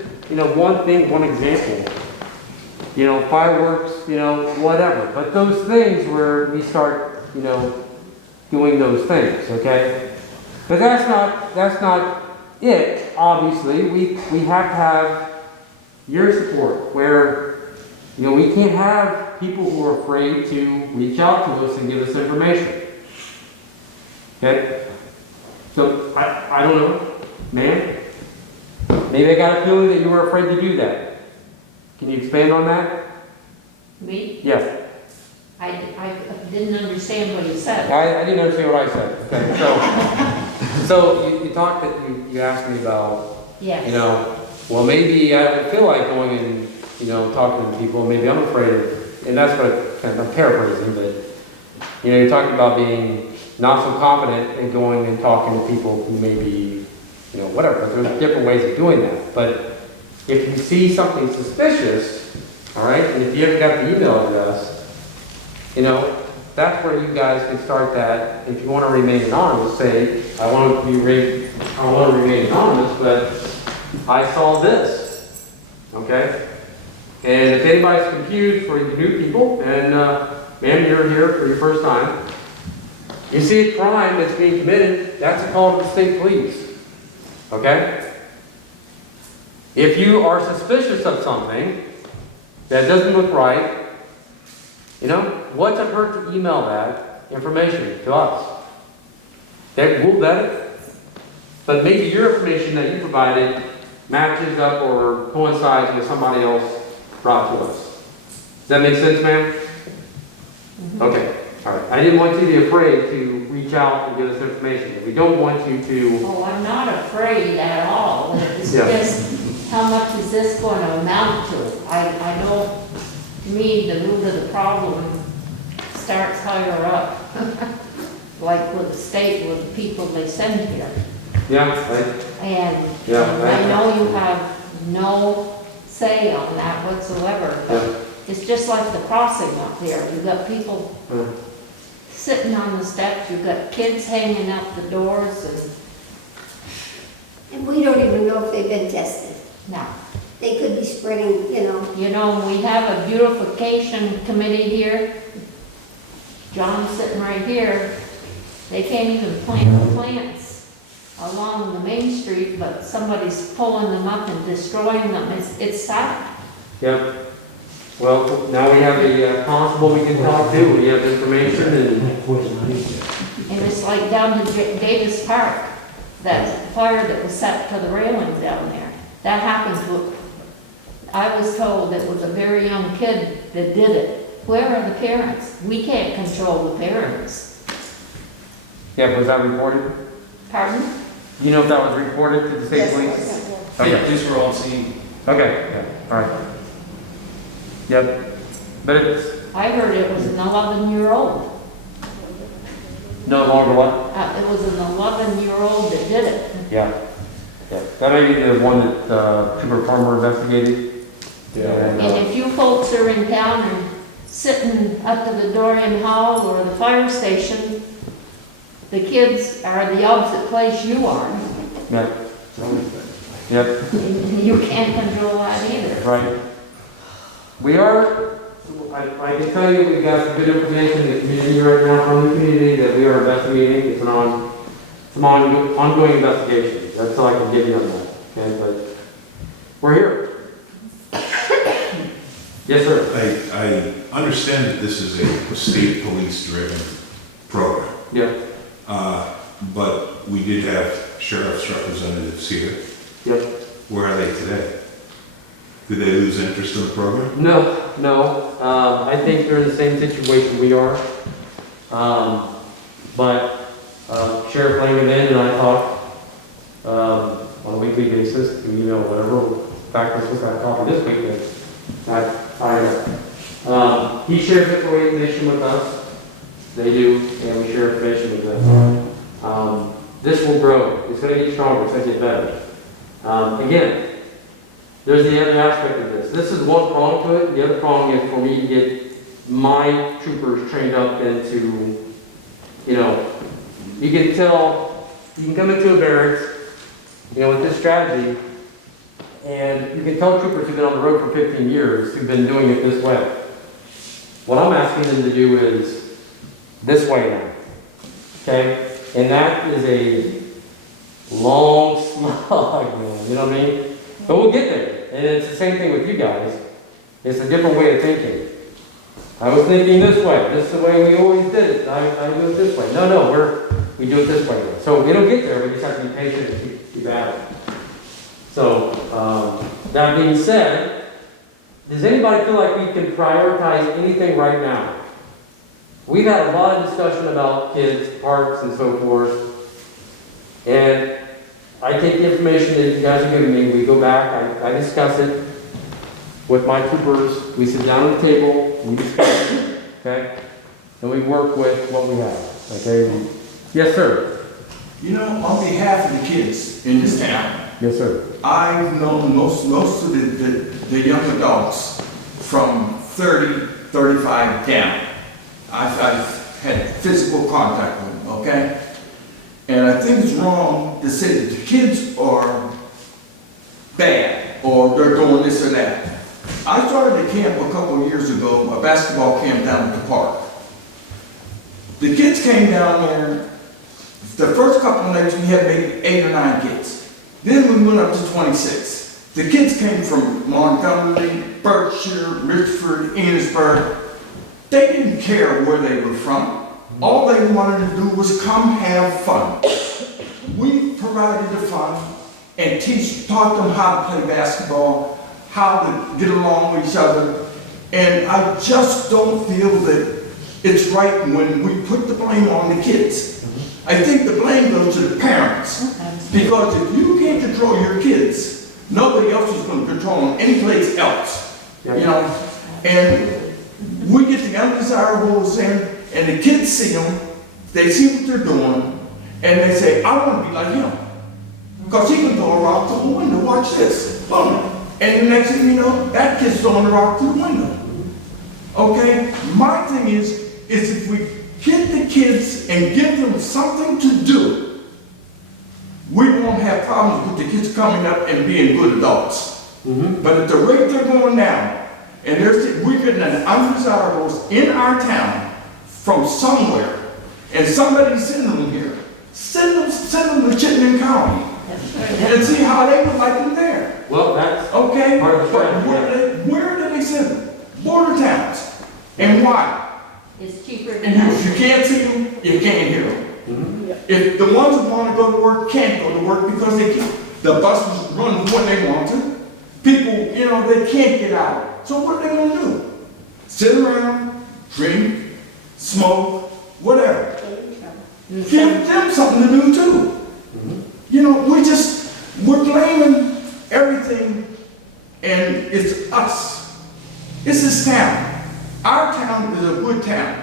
one thing, one example, fireworks, whatever, but those things where we start, doing those things, okay? But that's not it, obviously, we have to have your support, where, we can't have people who are afraid to reach out to us and give us information. Okay? So, I don't know, ma'am? Maybe I got a feeling that you were afraid to do that. Can you expand on that? Me? Yes. I didn't understand what you said. I didn't understand what I said. Okay, so you talked that you asked me about, Yes. well, maybe I don't feel like going and, talking to people, maybe I'm afraid of, and that's what I'm paraphrasing, but, you're talking about being not so confident in going and talking to people who may be, whatever, but there's different ways of doing that. But if you see something suspicious, all right, and if you haven't got the email address, that's where you guys can start that. If you want to remain anonymous, say, I want to remain anonymous, but I saw this, okay? And if anybody's confused for the new people, and ma'am, you're here for your first time, you see a crime that's being committed, that's a call to the state police, okay? If you are suspicious of something that doesn't look right, what's it hurt to email that information to us? Okay, we'll vet it. but maybe your information that you provided matches up or coincides with somebody else brought to us. Does that make sense, ma'am? Okay, all right. I didn't want you to be afraid to reach out and give us information. We don't want you to, Oh, I'm not afraid at all. It's Yeah. just, how much is this going to amount to? I know, to me, the root of the problem starts higher up. Like with the state, with the people they send here. yeah, And Yeah, I know you have no say on that whatsoever. But Yeah. it's just like the crossing up there. You've got people I, sitting on the steps, you've got kids hanging out the doors, And we don't even know if they've been tested. now, They could be spreading, you know, we have a beautification committee here. John's sitting right here. They can't even plant plants along the main street, but somebody's pulling them up and destroying them. It's sad. Yep. Well, now we have a constable we can talk to, we have information and, And it's like down to Davis Park, that fire that was set to the railing down there. That happened to, I was told it was a very young kid that did it. Where are the parents? We can't control the parents. yeah, was that reported? Pardon? You know if that was reported to the state Yes, police? yes. Okay. Police were on scene. Okay, yeah, all right. Yep, but it's I heard it was an 11-year-old. no longer what? It was an 11-year-old that did it. Yeah, yeah. That may be the one that Trooper Farmer investigated. Yeah. And if you folks are in town and sitting up to the Dorian Hall or the fire station, the kids are the opposite place you are. Yeah. Yep, You can't control that either. right. We are, I can tell you, we've got some good information in the community right now from the community that we are investigating. It's an ongoing investigation. That's all I can give you on that, okay? But we're here. Yes, sir. I understand that this is a state police-driven program, Yeah, but we did have sheriff's representatives here. yep. Where are they today? Did they lose interest in the program? No. I think they're in the same situation we are. But Sheriff Langdon and I talk on a weekly basis, through email, whatever. In fact, I just got a copy this week. He shares information with us. They do, and we share information with them. This will grow. It's going to get stronger. It's going to get better. Again, there's the other aspect of this. This is one prong to it. The other prong is for me to get my troopers trained up into, you can tell, you can come into a barracks, with this strategy, and you can tell troopers who've been on the road for 15 years, who've been doing it this way. What I'm asking them to do is this way now, okay? And that is a long slog, man, you know what I mean? But we'll get there, and it's the same thing with you guys. It's a different way of thinking. I was thinking this way. This is the way we always did it. I do it this way. No, we do it this way. So it'll get there. We just have to be patient and keep at it. So that being said, does anybody feel like we can prioritize anything right now? We've had a lot of discussion about kids, parks, and so forth, and I take the information that you guys are giving me, we go back, I discuss it with my troopers, we sit down at the table, we discuss it, okay? And we work with what we have, okay? Yes, sir. On behalf of the kids in this town, Yes, sir. I've known most of the young adults from 30, 35 down. I've had physical contact with them, okay? And I think it's wrong to say that the kids are bad or they're doing this or that. I started a camp a couple of years ago, a basketball camp down at the park. The kids came down there, the first couple of nights we had maybe 8 or 9 kids. Then we went up to 26. The kids came from Montgomery, Berkshire, Richford, Ennisburg. They didn't care where they were from. All they wanted to do was come have fun. We variety of fun and taught them how to play basketball, how to get along with each other. And I just don't feel that it's right when we put the blame on the kids. I think the blame goes to the parents. Because if you can't control your kids, nobody else is going to control them anyplace else. You know? And we get the undesirables in, and the kids see them, they see what they're doing, and they say, I want to be like him. Because he can throw a rock through the window, watch this, boom. And the next thing you know, that kid's throwing a rock through the window. Okay? My thing is if we get the kids and give them something to do, we won't have problems with the kids coming up and being good adults. But at the rate they're going now, and we're getting an undesirables in our town from somewhere, and somebody's sending them here. Send them to Chittenden County and see how they would like them there. Well, that's okay. part of the But where do they send them? Border towns. And why? It's cheaper than And if you can't see them, you can't hear them. If the ones that want to go to work can't go to work because they can't, the buses run when they want to. People, you know, they can't get out. So what are they going to do? Sit around, drink, smoke, whatever. Give them something to do too. You know, we're blaming everything, and it's us. It's this town. Our town is a good town.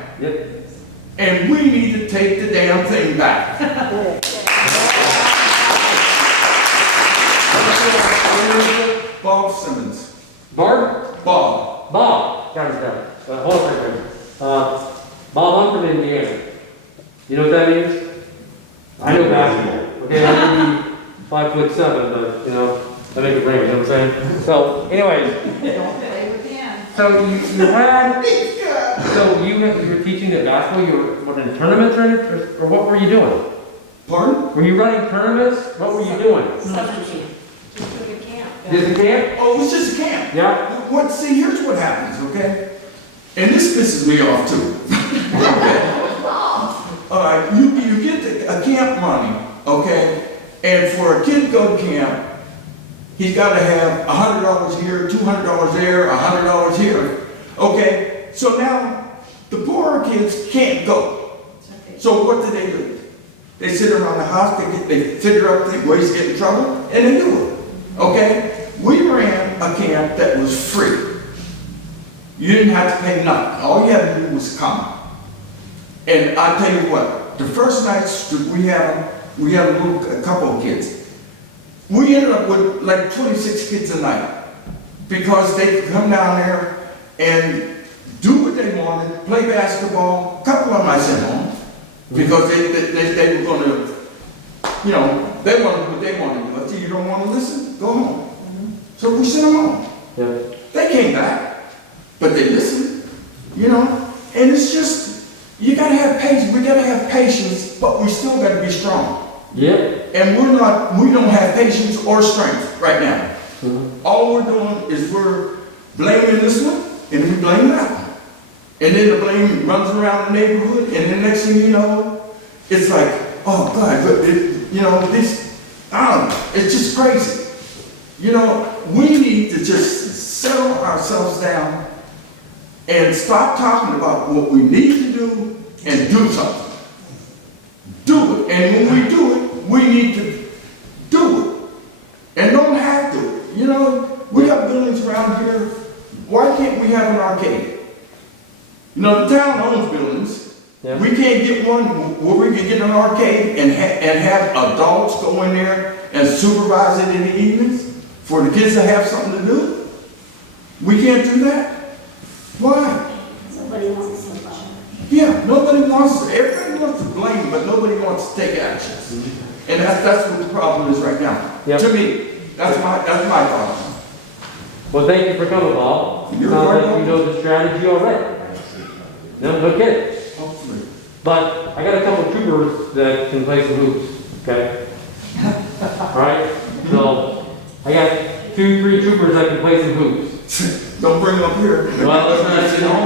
And we need to take the damn thing back. Bob Simmons. Barb? Bob. Bob. Got his down. Hold on a second. Bob, I'm from Indiana. You know what that means? I know basketball. Okay, I may be 5'7", but you know, I make it rain, you know what I'm saying? So, anyways. So you were teaching at basketball, you were in tournaments or what were you doing? Pardon? Were you running tournaments? What were you doing? 17. Just doing a camp. Just a camp? Oh, it was just a camp. Yeah. See, here's what happens, okay? And this pisses me off too. Okay. All right, you get a camp running, okay? And for a kid to go to camp, he's got to have $100 here, $200 there, $100 here. Okay, so now the poorer kids can't go. So what do? They sit around the house, they figure out ways to get in trouble, and they do it. Okay? We ran a camp that was free. You didn't have to pay nothing. All you had to do was come. And I tell you what, the first nights that we had a couple of kids. We ended up with like 26 kids a night because they could come down there and do what they wanted, play basketball. A couple of them I sent home because they were going to, you know, they wanted to do what they wanted to do. I said, you don't want to listen? Go home. So we sent them home. They came back, but they listened, you know, and it's just, you got to have patience. We got to have patience, but we still got to be strong. And we don't have patience or strength right now. All we're doing is we're blaming this one, and we blame that one. And then the blame runs around the neighborhood, and the next thing you know, it's like, oh God, you know, this, I don't know, it's just crazy. You know, we need to just settle ourselves down and stop talking about what we need to do and do something. Do it. And when we do it, we need to do it. And don't have to. You know, we got buildings around here. Why can't we have an arcade? You know, the town owns buildings. We can't get one where we can get an arcade and have adults go in there and supervise it in the evenings for the kids to have something to do? We can't do that? Why? Somebody wants to buy. Yeah, nobody wants to. Everybody wants to blame, but nobody wants to take action. And that's what the problem is right now. To me, that's my problem. Well, thank you for coming, Bob. You're Now that welcome. you know the strategy already. No kidding. Hopefully. But I got a couple of troopers that can play some hoops, okay? Alright? So, I got 2-3 troopers that can play some hoops. Don't bring them up here. Well, that's not, you know.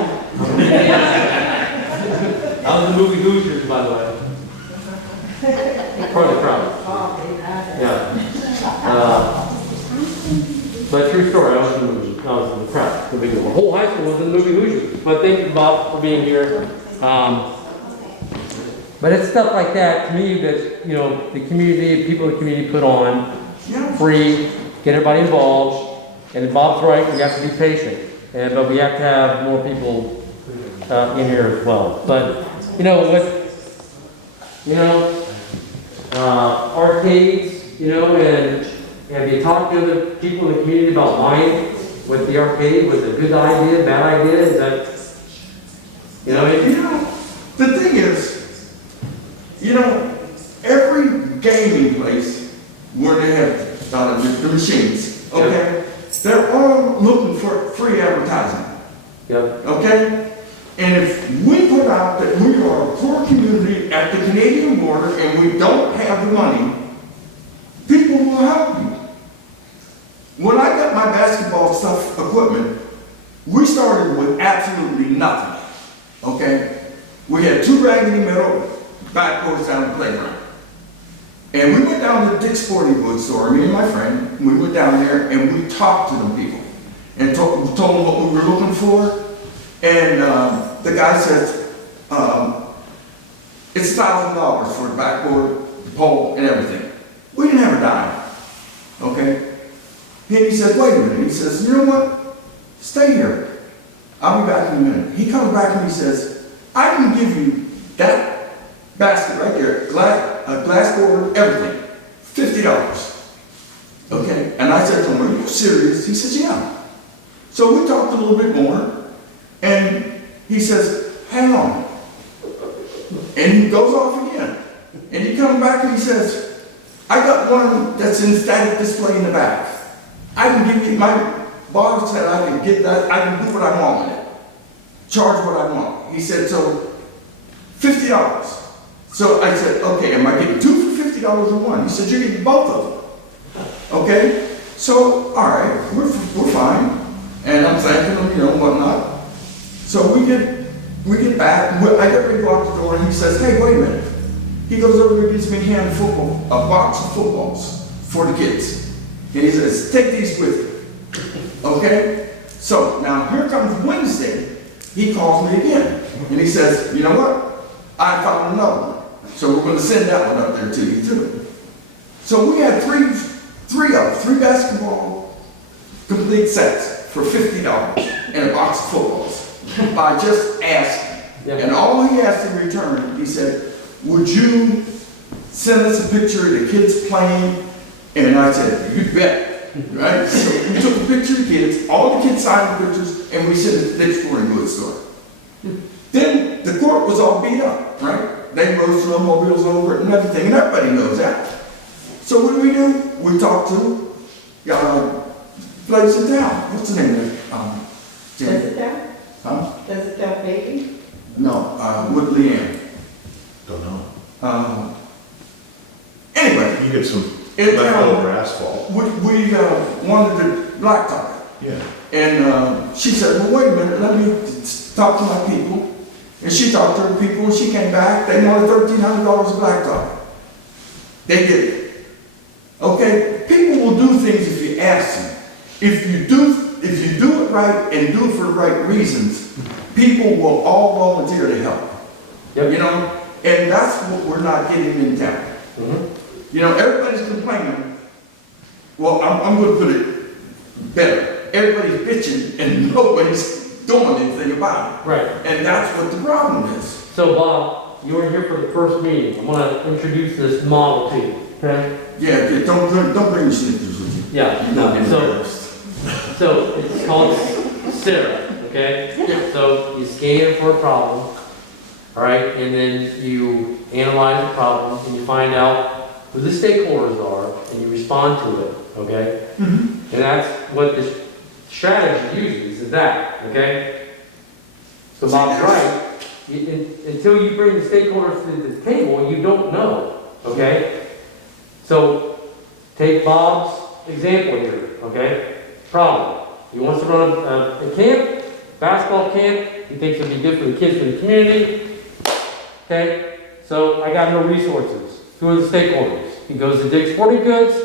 I was the movie Hoosiers, by the way. For the crowd. But true story, I was in the crowd. The whole high school was in the movie Hoosiers. But thank you, Bob, for being here. But it's stuff like that, to me, that, you know, the community, people in the community put on, free, get everybody involved. And Bob's right, we have to be patient. But we have to have more people in here as well. But, you know, arcades, you know, and have you talked to the people in the community about buying with the arcade? Was it a good idea, bad idea? Is that, you know, The thing is, you know, every gaming place where they have the machines, okay, they're all looking for free advertising. Yep. Okay? And if we put out that we are a poor community at the Canadian border and we don't have the money, people will help you. When I got my basketball stuff, equipment, we started with absolutely nothing. Okay? We had 2 raggedy metal backboards down the playground. And we went down to Dick's Sporting Goods store, me and my friend, we went down there and we talked to them people and told them what we were looking for. And the guy says, it's $1,000 for the backboard, the pole, and everything. We didn't have a dime. Okay? And he says, wait a minute. He says, you know what? Stay here. I'll be back in a minute. He comes back and he says, I can give you that basket right there, glass board, everything, $50. Okay? And I said to him, are you serious? He says, yeah. So we talked a little bit more, and he says, hang on. And he goes off again. And he comes back and he says, I got one that's in static display in the back. I can give you, my boss said I can get that, I can do what I want with it. Charge what I want. He said, so $50. So I said, okay, am I getting 2 for $50 or 1? He said, you're getting both of them. Okay? So, all right, we're fine. And I'm thanking him, you know, whatnot. So we get back, I get ready to go out the door and he says, hey, wait a minute. He goes over and gives me a box of footballs for the kids. And he says, take these with you. Okay? So now here comes Wednesday. He calls me again. And he says, you know what? I found another one. So we're going to send that one up there to you too. So we had three basketball complete sets for $50 and a box of footballs by just asking. Yep. And all he asked in return, he said, would you send us a picture of the kids playing? And I said, you bet. Right? So we took a picture of the kids, all the kids signed the pictures, and we sent it to Dick's Sporting Goods store. Then the court was all beat up, right? They rose to automobiles over it and everything, and everybody knows that. So what do? We talked to place in town. What's the name of it? Does it that? Huh? Does it that baby? No, with Leanne. Don't know. Anyway. You get some leftover asphalt. We wanted to blacktop it. Yeah. And she said, well, wait a minute, let me talk to my people. And she talked to her people, and she came back. They wanted $1,300 of blacktop. They did it. Okay? People will do things if you ask them. If you do it right and do it for the right reasons, people will all volunteer to help. Yep. You know? And that's what we're not getting in town. Mm-hmm. You know, everybody's complaining. Well, I'm going to put it better. Everybody's bitching and nobody's doing anything about it. Right. And that's what the problem is. So Bob, you were here for the first meeting. I'm going to introduce this model to you, okay? Yeah, don't bring your sneakers with you. Yeah, no. So it's called Sarah, okay? Yeah. So you scan it for a problem, all right? And then you analyze the problem and you find out who the stakeholders are and you respond to it, okay? Mm-hmm. And that's what this strategy uses, is that, okay? So Bob's right. Until you bring the stakeholders to the table, you don't know, okay? So take Bob's example here, okay? Problem. He wants to run a camp, basketball camp. He thinks it'll be good for the kids in the community. Okay? So I got no resources. Who are the stakeholders? He goes to Dick's Sporting Goods.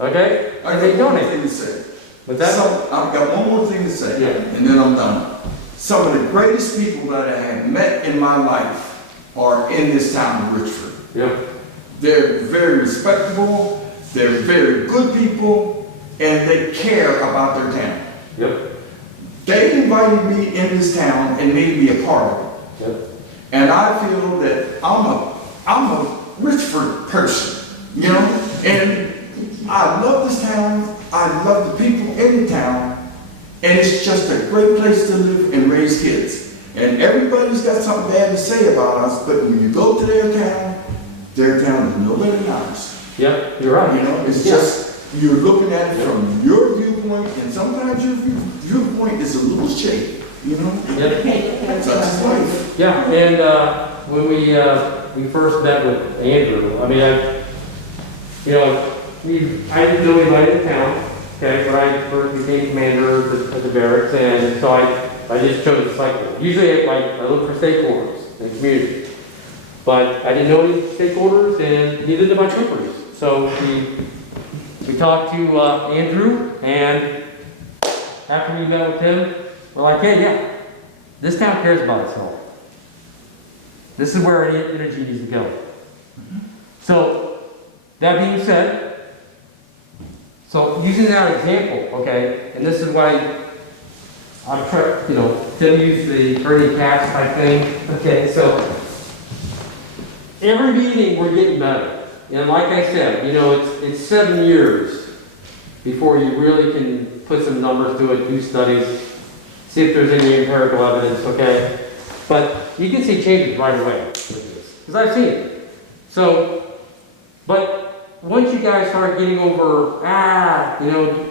Okay? And they donate. Thing to say. But that's, I've got one more thing to say, Yeah. and then I'm done. Some of the greatest people that I have met in my life are in this town of Richford. yeah, They're very respectable, they're very good people, and they care about their town. yep, They invited me in this town and made me a part of it. yep. And I feel that I'm a Richford person, you know? And I love this town, I love the people in the town, and it's just a great place to live and raise kids. And everybody's got something bad to say about us, but when you go to their town is no better than ours. Yep, you're right. You know, it's just, you're looking at it from your viewpoint, and sometimes your viewpoint is a little shaky, you know? Yep. Such is life. Yeah, and when we first met with Andrew, I mean, I didn't know anybody in town, okay, but I first became commander of the barracks, and so I just chose the cycle. Usually, I look for stakeholders in the community, but I didn't know any stakeholders, and neither did my troopers. So we talked to Andrew, and after we met with him, we're like, hey, yeah, this town cares about itself. This is where energy needs to go. So, that being said, so using that example, okay, and this is why I'm trying, to use the Bernie Cash type thing, okay, so every meeting we're getting better. And like I said, it's 7 years before you really can put some numbers to it, do studies, see if there's any empirical evidence, okay? But you can see changes right away with this, because I've seen it. So, but once you guys start getting over,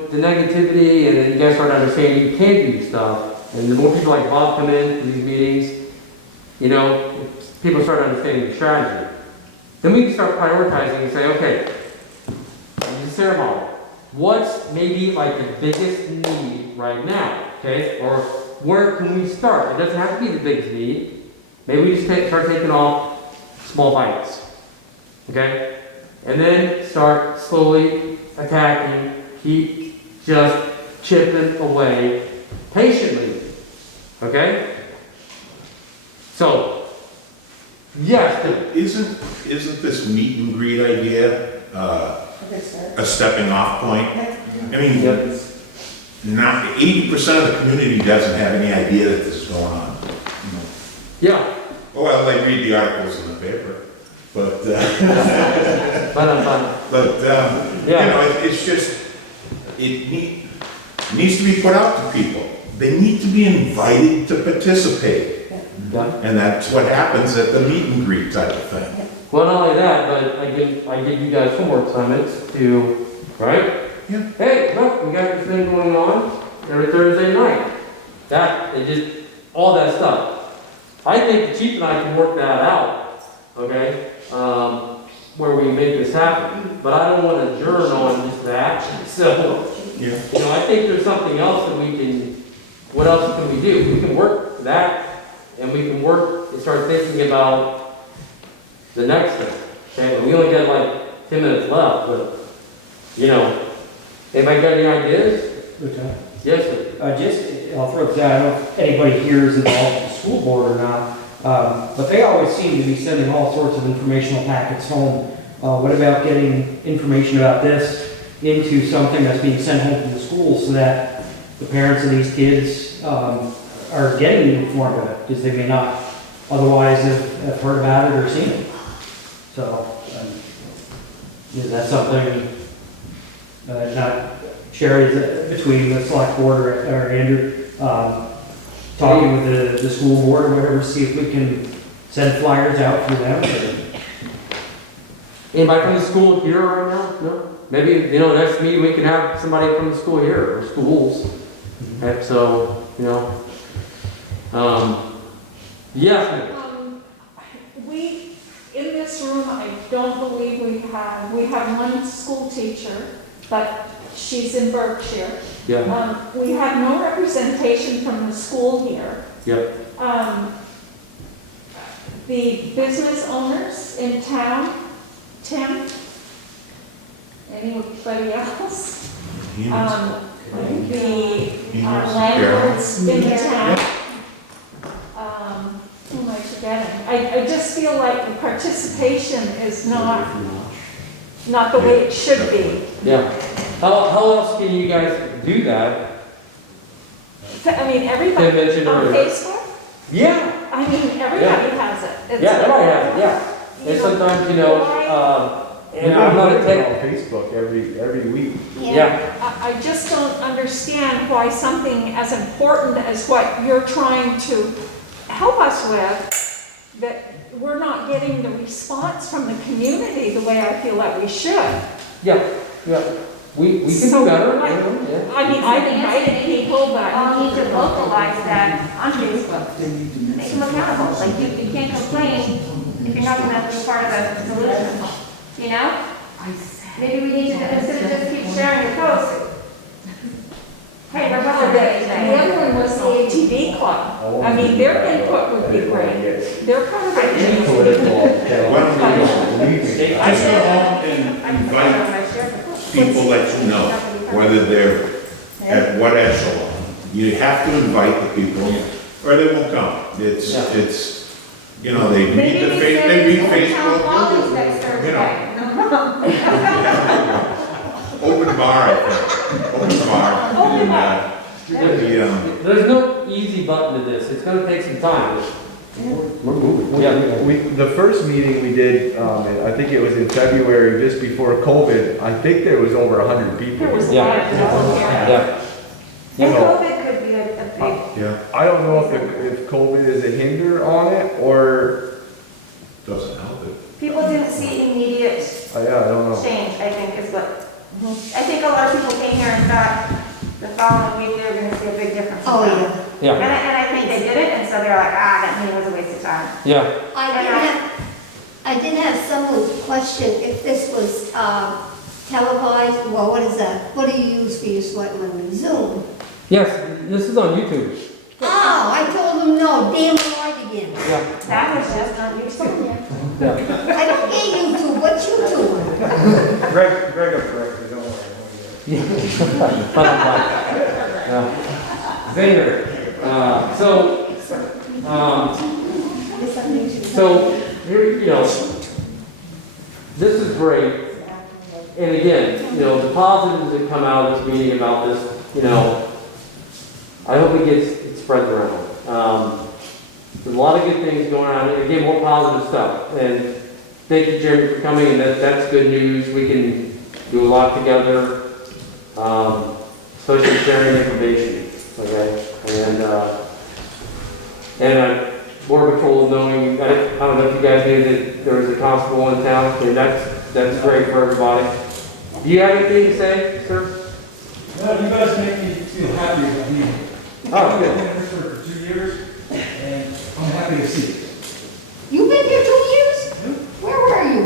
the negativity, and then you guys start understanding you can do stuff, and the more people like Bob come in to these meetings, people start understanding the strategy. Then we can start prioritizing and say, okay, this is their model. What's maybe like the biggest need right now, okay? Or where can we start? It doesn't have to be the biggest need. Maybe we just start taking off small bites, okay? And then start slowly attacking, keep just chipping away patiently, okay? So, yes, Isn't this meet and greet idea a stepping off point? I mean, not 80% of the community doesn't have any idea that this is going on. Yeah. Well, they read the articles in the paper, but it's just it needs to be put out to people. They need to be invited to participate. And that's what happens at the meet and greet type of thing. Well, not only that, but I give you guys homework assignments to, right? Yeah. Hey, look, we got this thing going on every Thursday night. All that stuff. I think the chief and I can work that out, okay? Where we make this happen. But I don't want to adjourn on just that. So, I think there's something else that what else can we do? We can work that. And we can work and start thinking about the next thing. Okay, and we only got like 10 minutes left, but anybody got any ideas? Okay. Yes, sir. I'll throw this out. I don't know if anybody here is involved with the school board or not, but they always seem to be sending all sorts of informational packets home. What about getting information about this into something that's being sent home from the school so that the parents of these kids are getting informed of it, because they may not otherwise have heard about it or seen it. So, is that something, not Sherry, is it between the select board or Andrew, talking with the school board or whatever, see if we can send flyers out through them? Anybody from the school here right now? No? Maybe, next meeting we can have somebody from the school here, or schools. Okay, so, yes, ma'am. We, in this room, I don't believe we have one school teacher, but she's in Berkshire. Yeah. We have no representation from the school here. Yep. The business owners in town, Tim? Anybody else? the landlords in the town. Who am I forgetting? I just feel like the participation is not the way it should be. Yeah. How else can you guys do that? I mean, everybody mentioned on earlier. Facebook, Yeah. I mean, everybody has it. It's Yeah, everybody has it, yeah. you And know, sometimes, why- and I'm not a tech. on Facebook every week. Yeah. I just don't understand why something as important as what you're trying to help us with, that we're not getting the response from the community the way I feel that we should. Yeah, yeah. We can So, do better. like, Yeah. I mean, I've invited people, but. All need to localize that on Facebook. Make them accountable. Like, you can't complain if you're not gonna be part of the solution. You know? Maybe we need to, instead of just keep sharing your posts. Hey, we're about to The today. other one was the ATV club. I mean, their input would be great. They're part of it. I just go home and invite people that you know, whether they're at what echelon. You have to invite the people, or they won't come. It's, you know, they read the Facebook, you know. Open bar, I think. Open bar. There's no easy button to this. It's gonna take some time. We're moving. Yeah. The first meeting we did, I think it was in February, just before COVID, I think there was over 100 people. There was a lot of people here. Yeah. You And know, COVID could be a big, Yeah, I don't know if COVID is a hinder on it, or, doesn't help it. people didn't see immediate yeah, I don't know. change, I think is what, I think a lot of people came here and thought the following week they were gonna see a big difference. Oh, yeah. Yeah. And I think they did it, and so they're like, that meeting was a waste of time. Yeah. I did have someone question if this was televised, well, what is that? What do you use for your sweat memory? Zoom? Yes, this is on YouTube. Oh, I told them no, damn right again. Yeah. That was just on YouTube. Yeah. I don't get YouTube, what's YouTube? Greg will correct you, don't worry. Yeah. Zinger. So here, this is great. And again, the positives that come out of this meeting about this, I hope it spreads around. There's a lot of good things going on, and again, more positive stuff. And thank you, Jeremy, for coming, and that's good news. We can do a lot together, especially sharing information, okay? And Border Patrol knowing, I don't know if you guys knew that there was a constable in town, and that's great for everybody. Do you have anything to say, sir? Well, you guys make me feel happy about me. Oh, I've good. been in Richford for 2 years, and I'm happy to see it. You've been here 2 years? Where were you?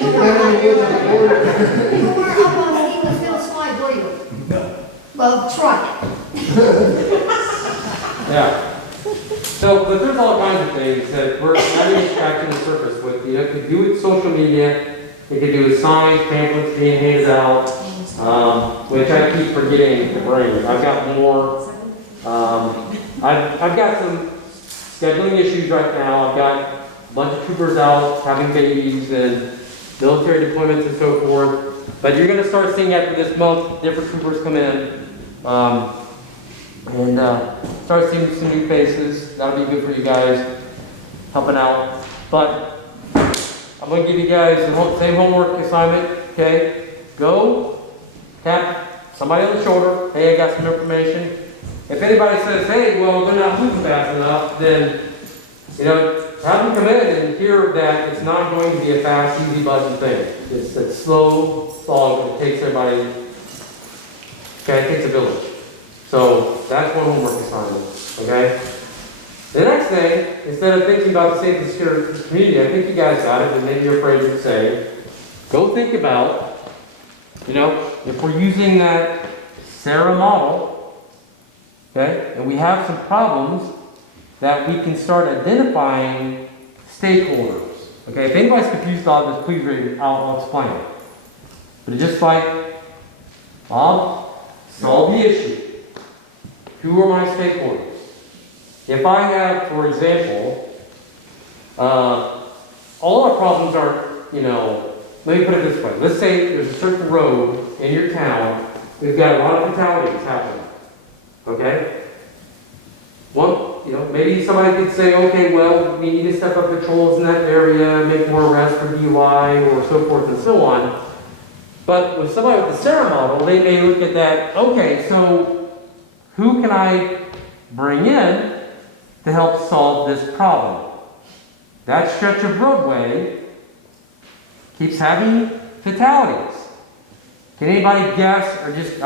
You were up on Stevensville Slide, were you? No. Well, try it. Yeah. So, but there's all kinds of things that we're having scratching the surface with. You can do it social media, you can do with signs, pamphlets being handed out, which I keep forgetting to bring. I've got more. I've got some scheduling issues right now. I've got a bunch of troopers out having babies and military deployments and so forth. But you're going to start seeing after this month different troopers come in. And start seeing some new faces. That'll be good for you guys, helping out. But I'm going to give you guys the same homework assignment, okay? Go, tap somebody on the shoulder. Hey, I got some information. If anybody says, hey, well, they're not moving fast enough, then, have them come in and hear that it's not going to be a fast, easy button thing. It's a slow slog that takes everybody, okay, it takes a village. So that's one homework assignment, okay? The next thing, instead of thinking about the safety and security of the community, I think you guys got it, but maybe you're afraid to say, go think about, if we're using that Sarah model, okay, and we have some problems, that we can start identifying stakeholders. Okay, if anybody's confused about this, please read it. I'll explain it. But it's just like, Bob, solve the issue. Who are my stakeholders? If I have, for example, all our problems aren't, let me put it this way. Let's say there's a certain road in your town, we've got a lot of fatalities happening. Okay? Maybe somebody could say, okay, well, we need to step up patrols in that area, make more arrests for DUI, or so forth and so on. But with somebody with the Sarah model, they may look at that, okay, so who can I bring in to help solve this problem? That stretch of roadway keeps having fatalities. Can anybody guess, or I'm just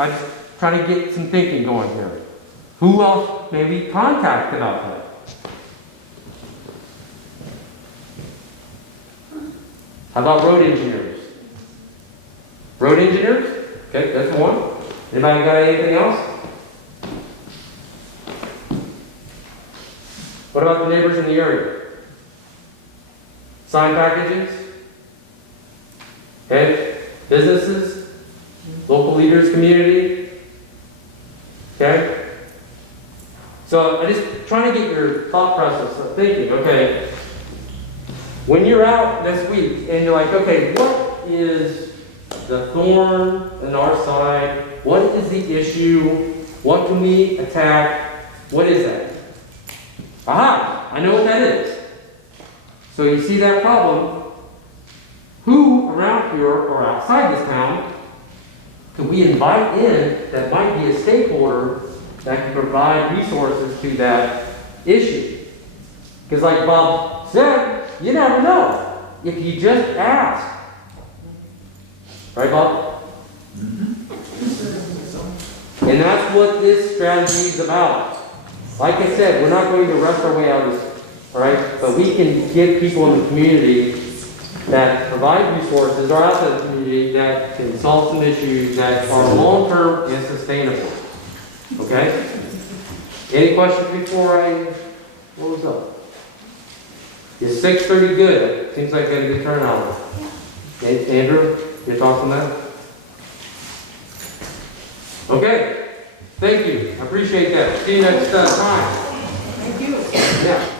trying to get some thinking going here. Who else may we contact about that? How about road engineers? Road engineers? Okay, that's one. Anybody got anything else? What about the neighbors in the area? Sign packages? Okay, businesses? Local leaders, community? Okay? So I'm just trying to get your thought process of thinking, okay, when you're out this week and you're like, okay, what is the thorn in our side? What is the issue? What can we attack? What is that? Aha, I know what that is. So you see that problem. Who around here or outside this town could we invite in that might be a stakeholder that can provide resources to that issue? Because like Bob said, you never know if you just ask. Right, Bob? And that's what this strategy is about. Like I said, we're not going to rush our way out of this, all right? But we can get people in the community that provide resources or outside the community that can solve some issues that are long-term and sustainable. Okay? Any questions before I close up? Is 6:30 good? It seems like a good turnout. Andrew, your thoughts on that? Okay. Thank you. I appreciate that. See you next time. Thank you. Yeah.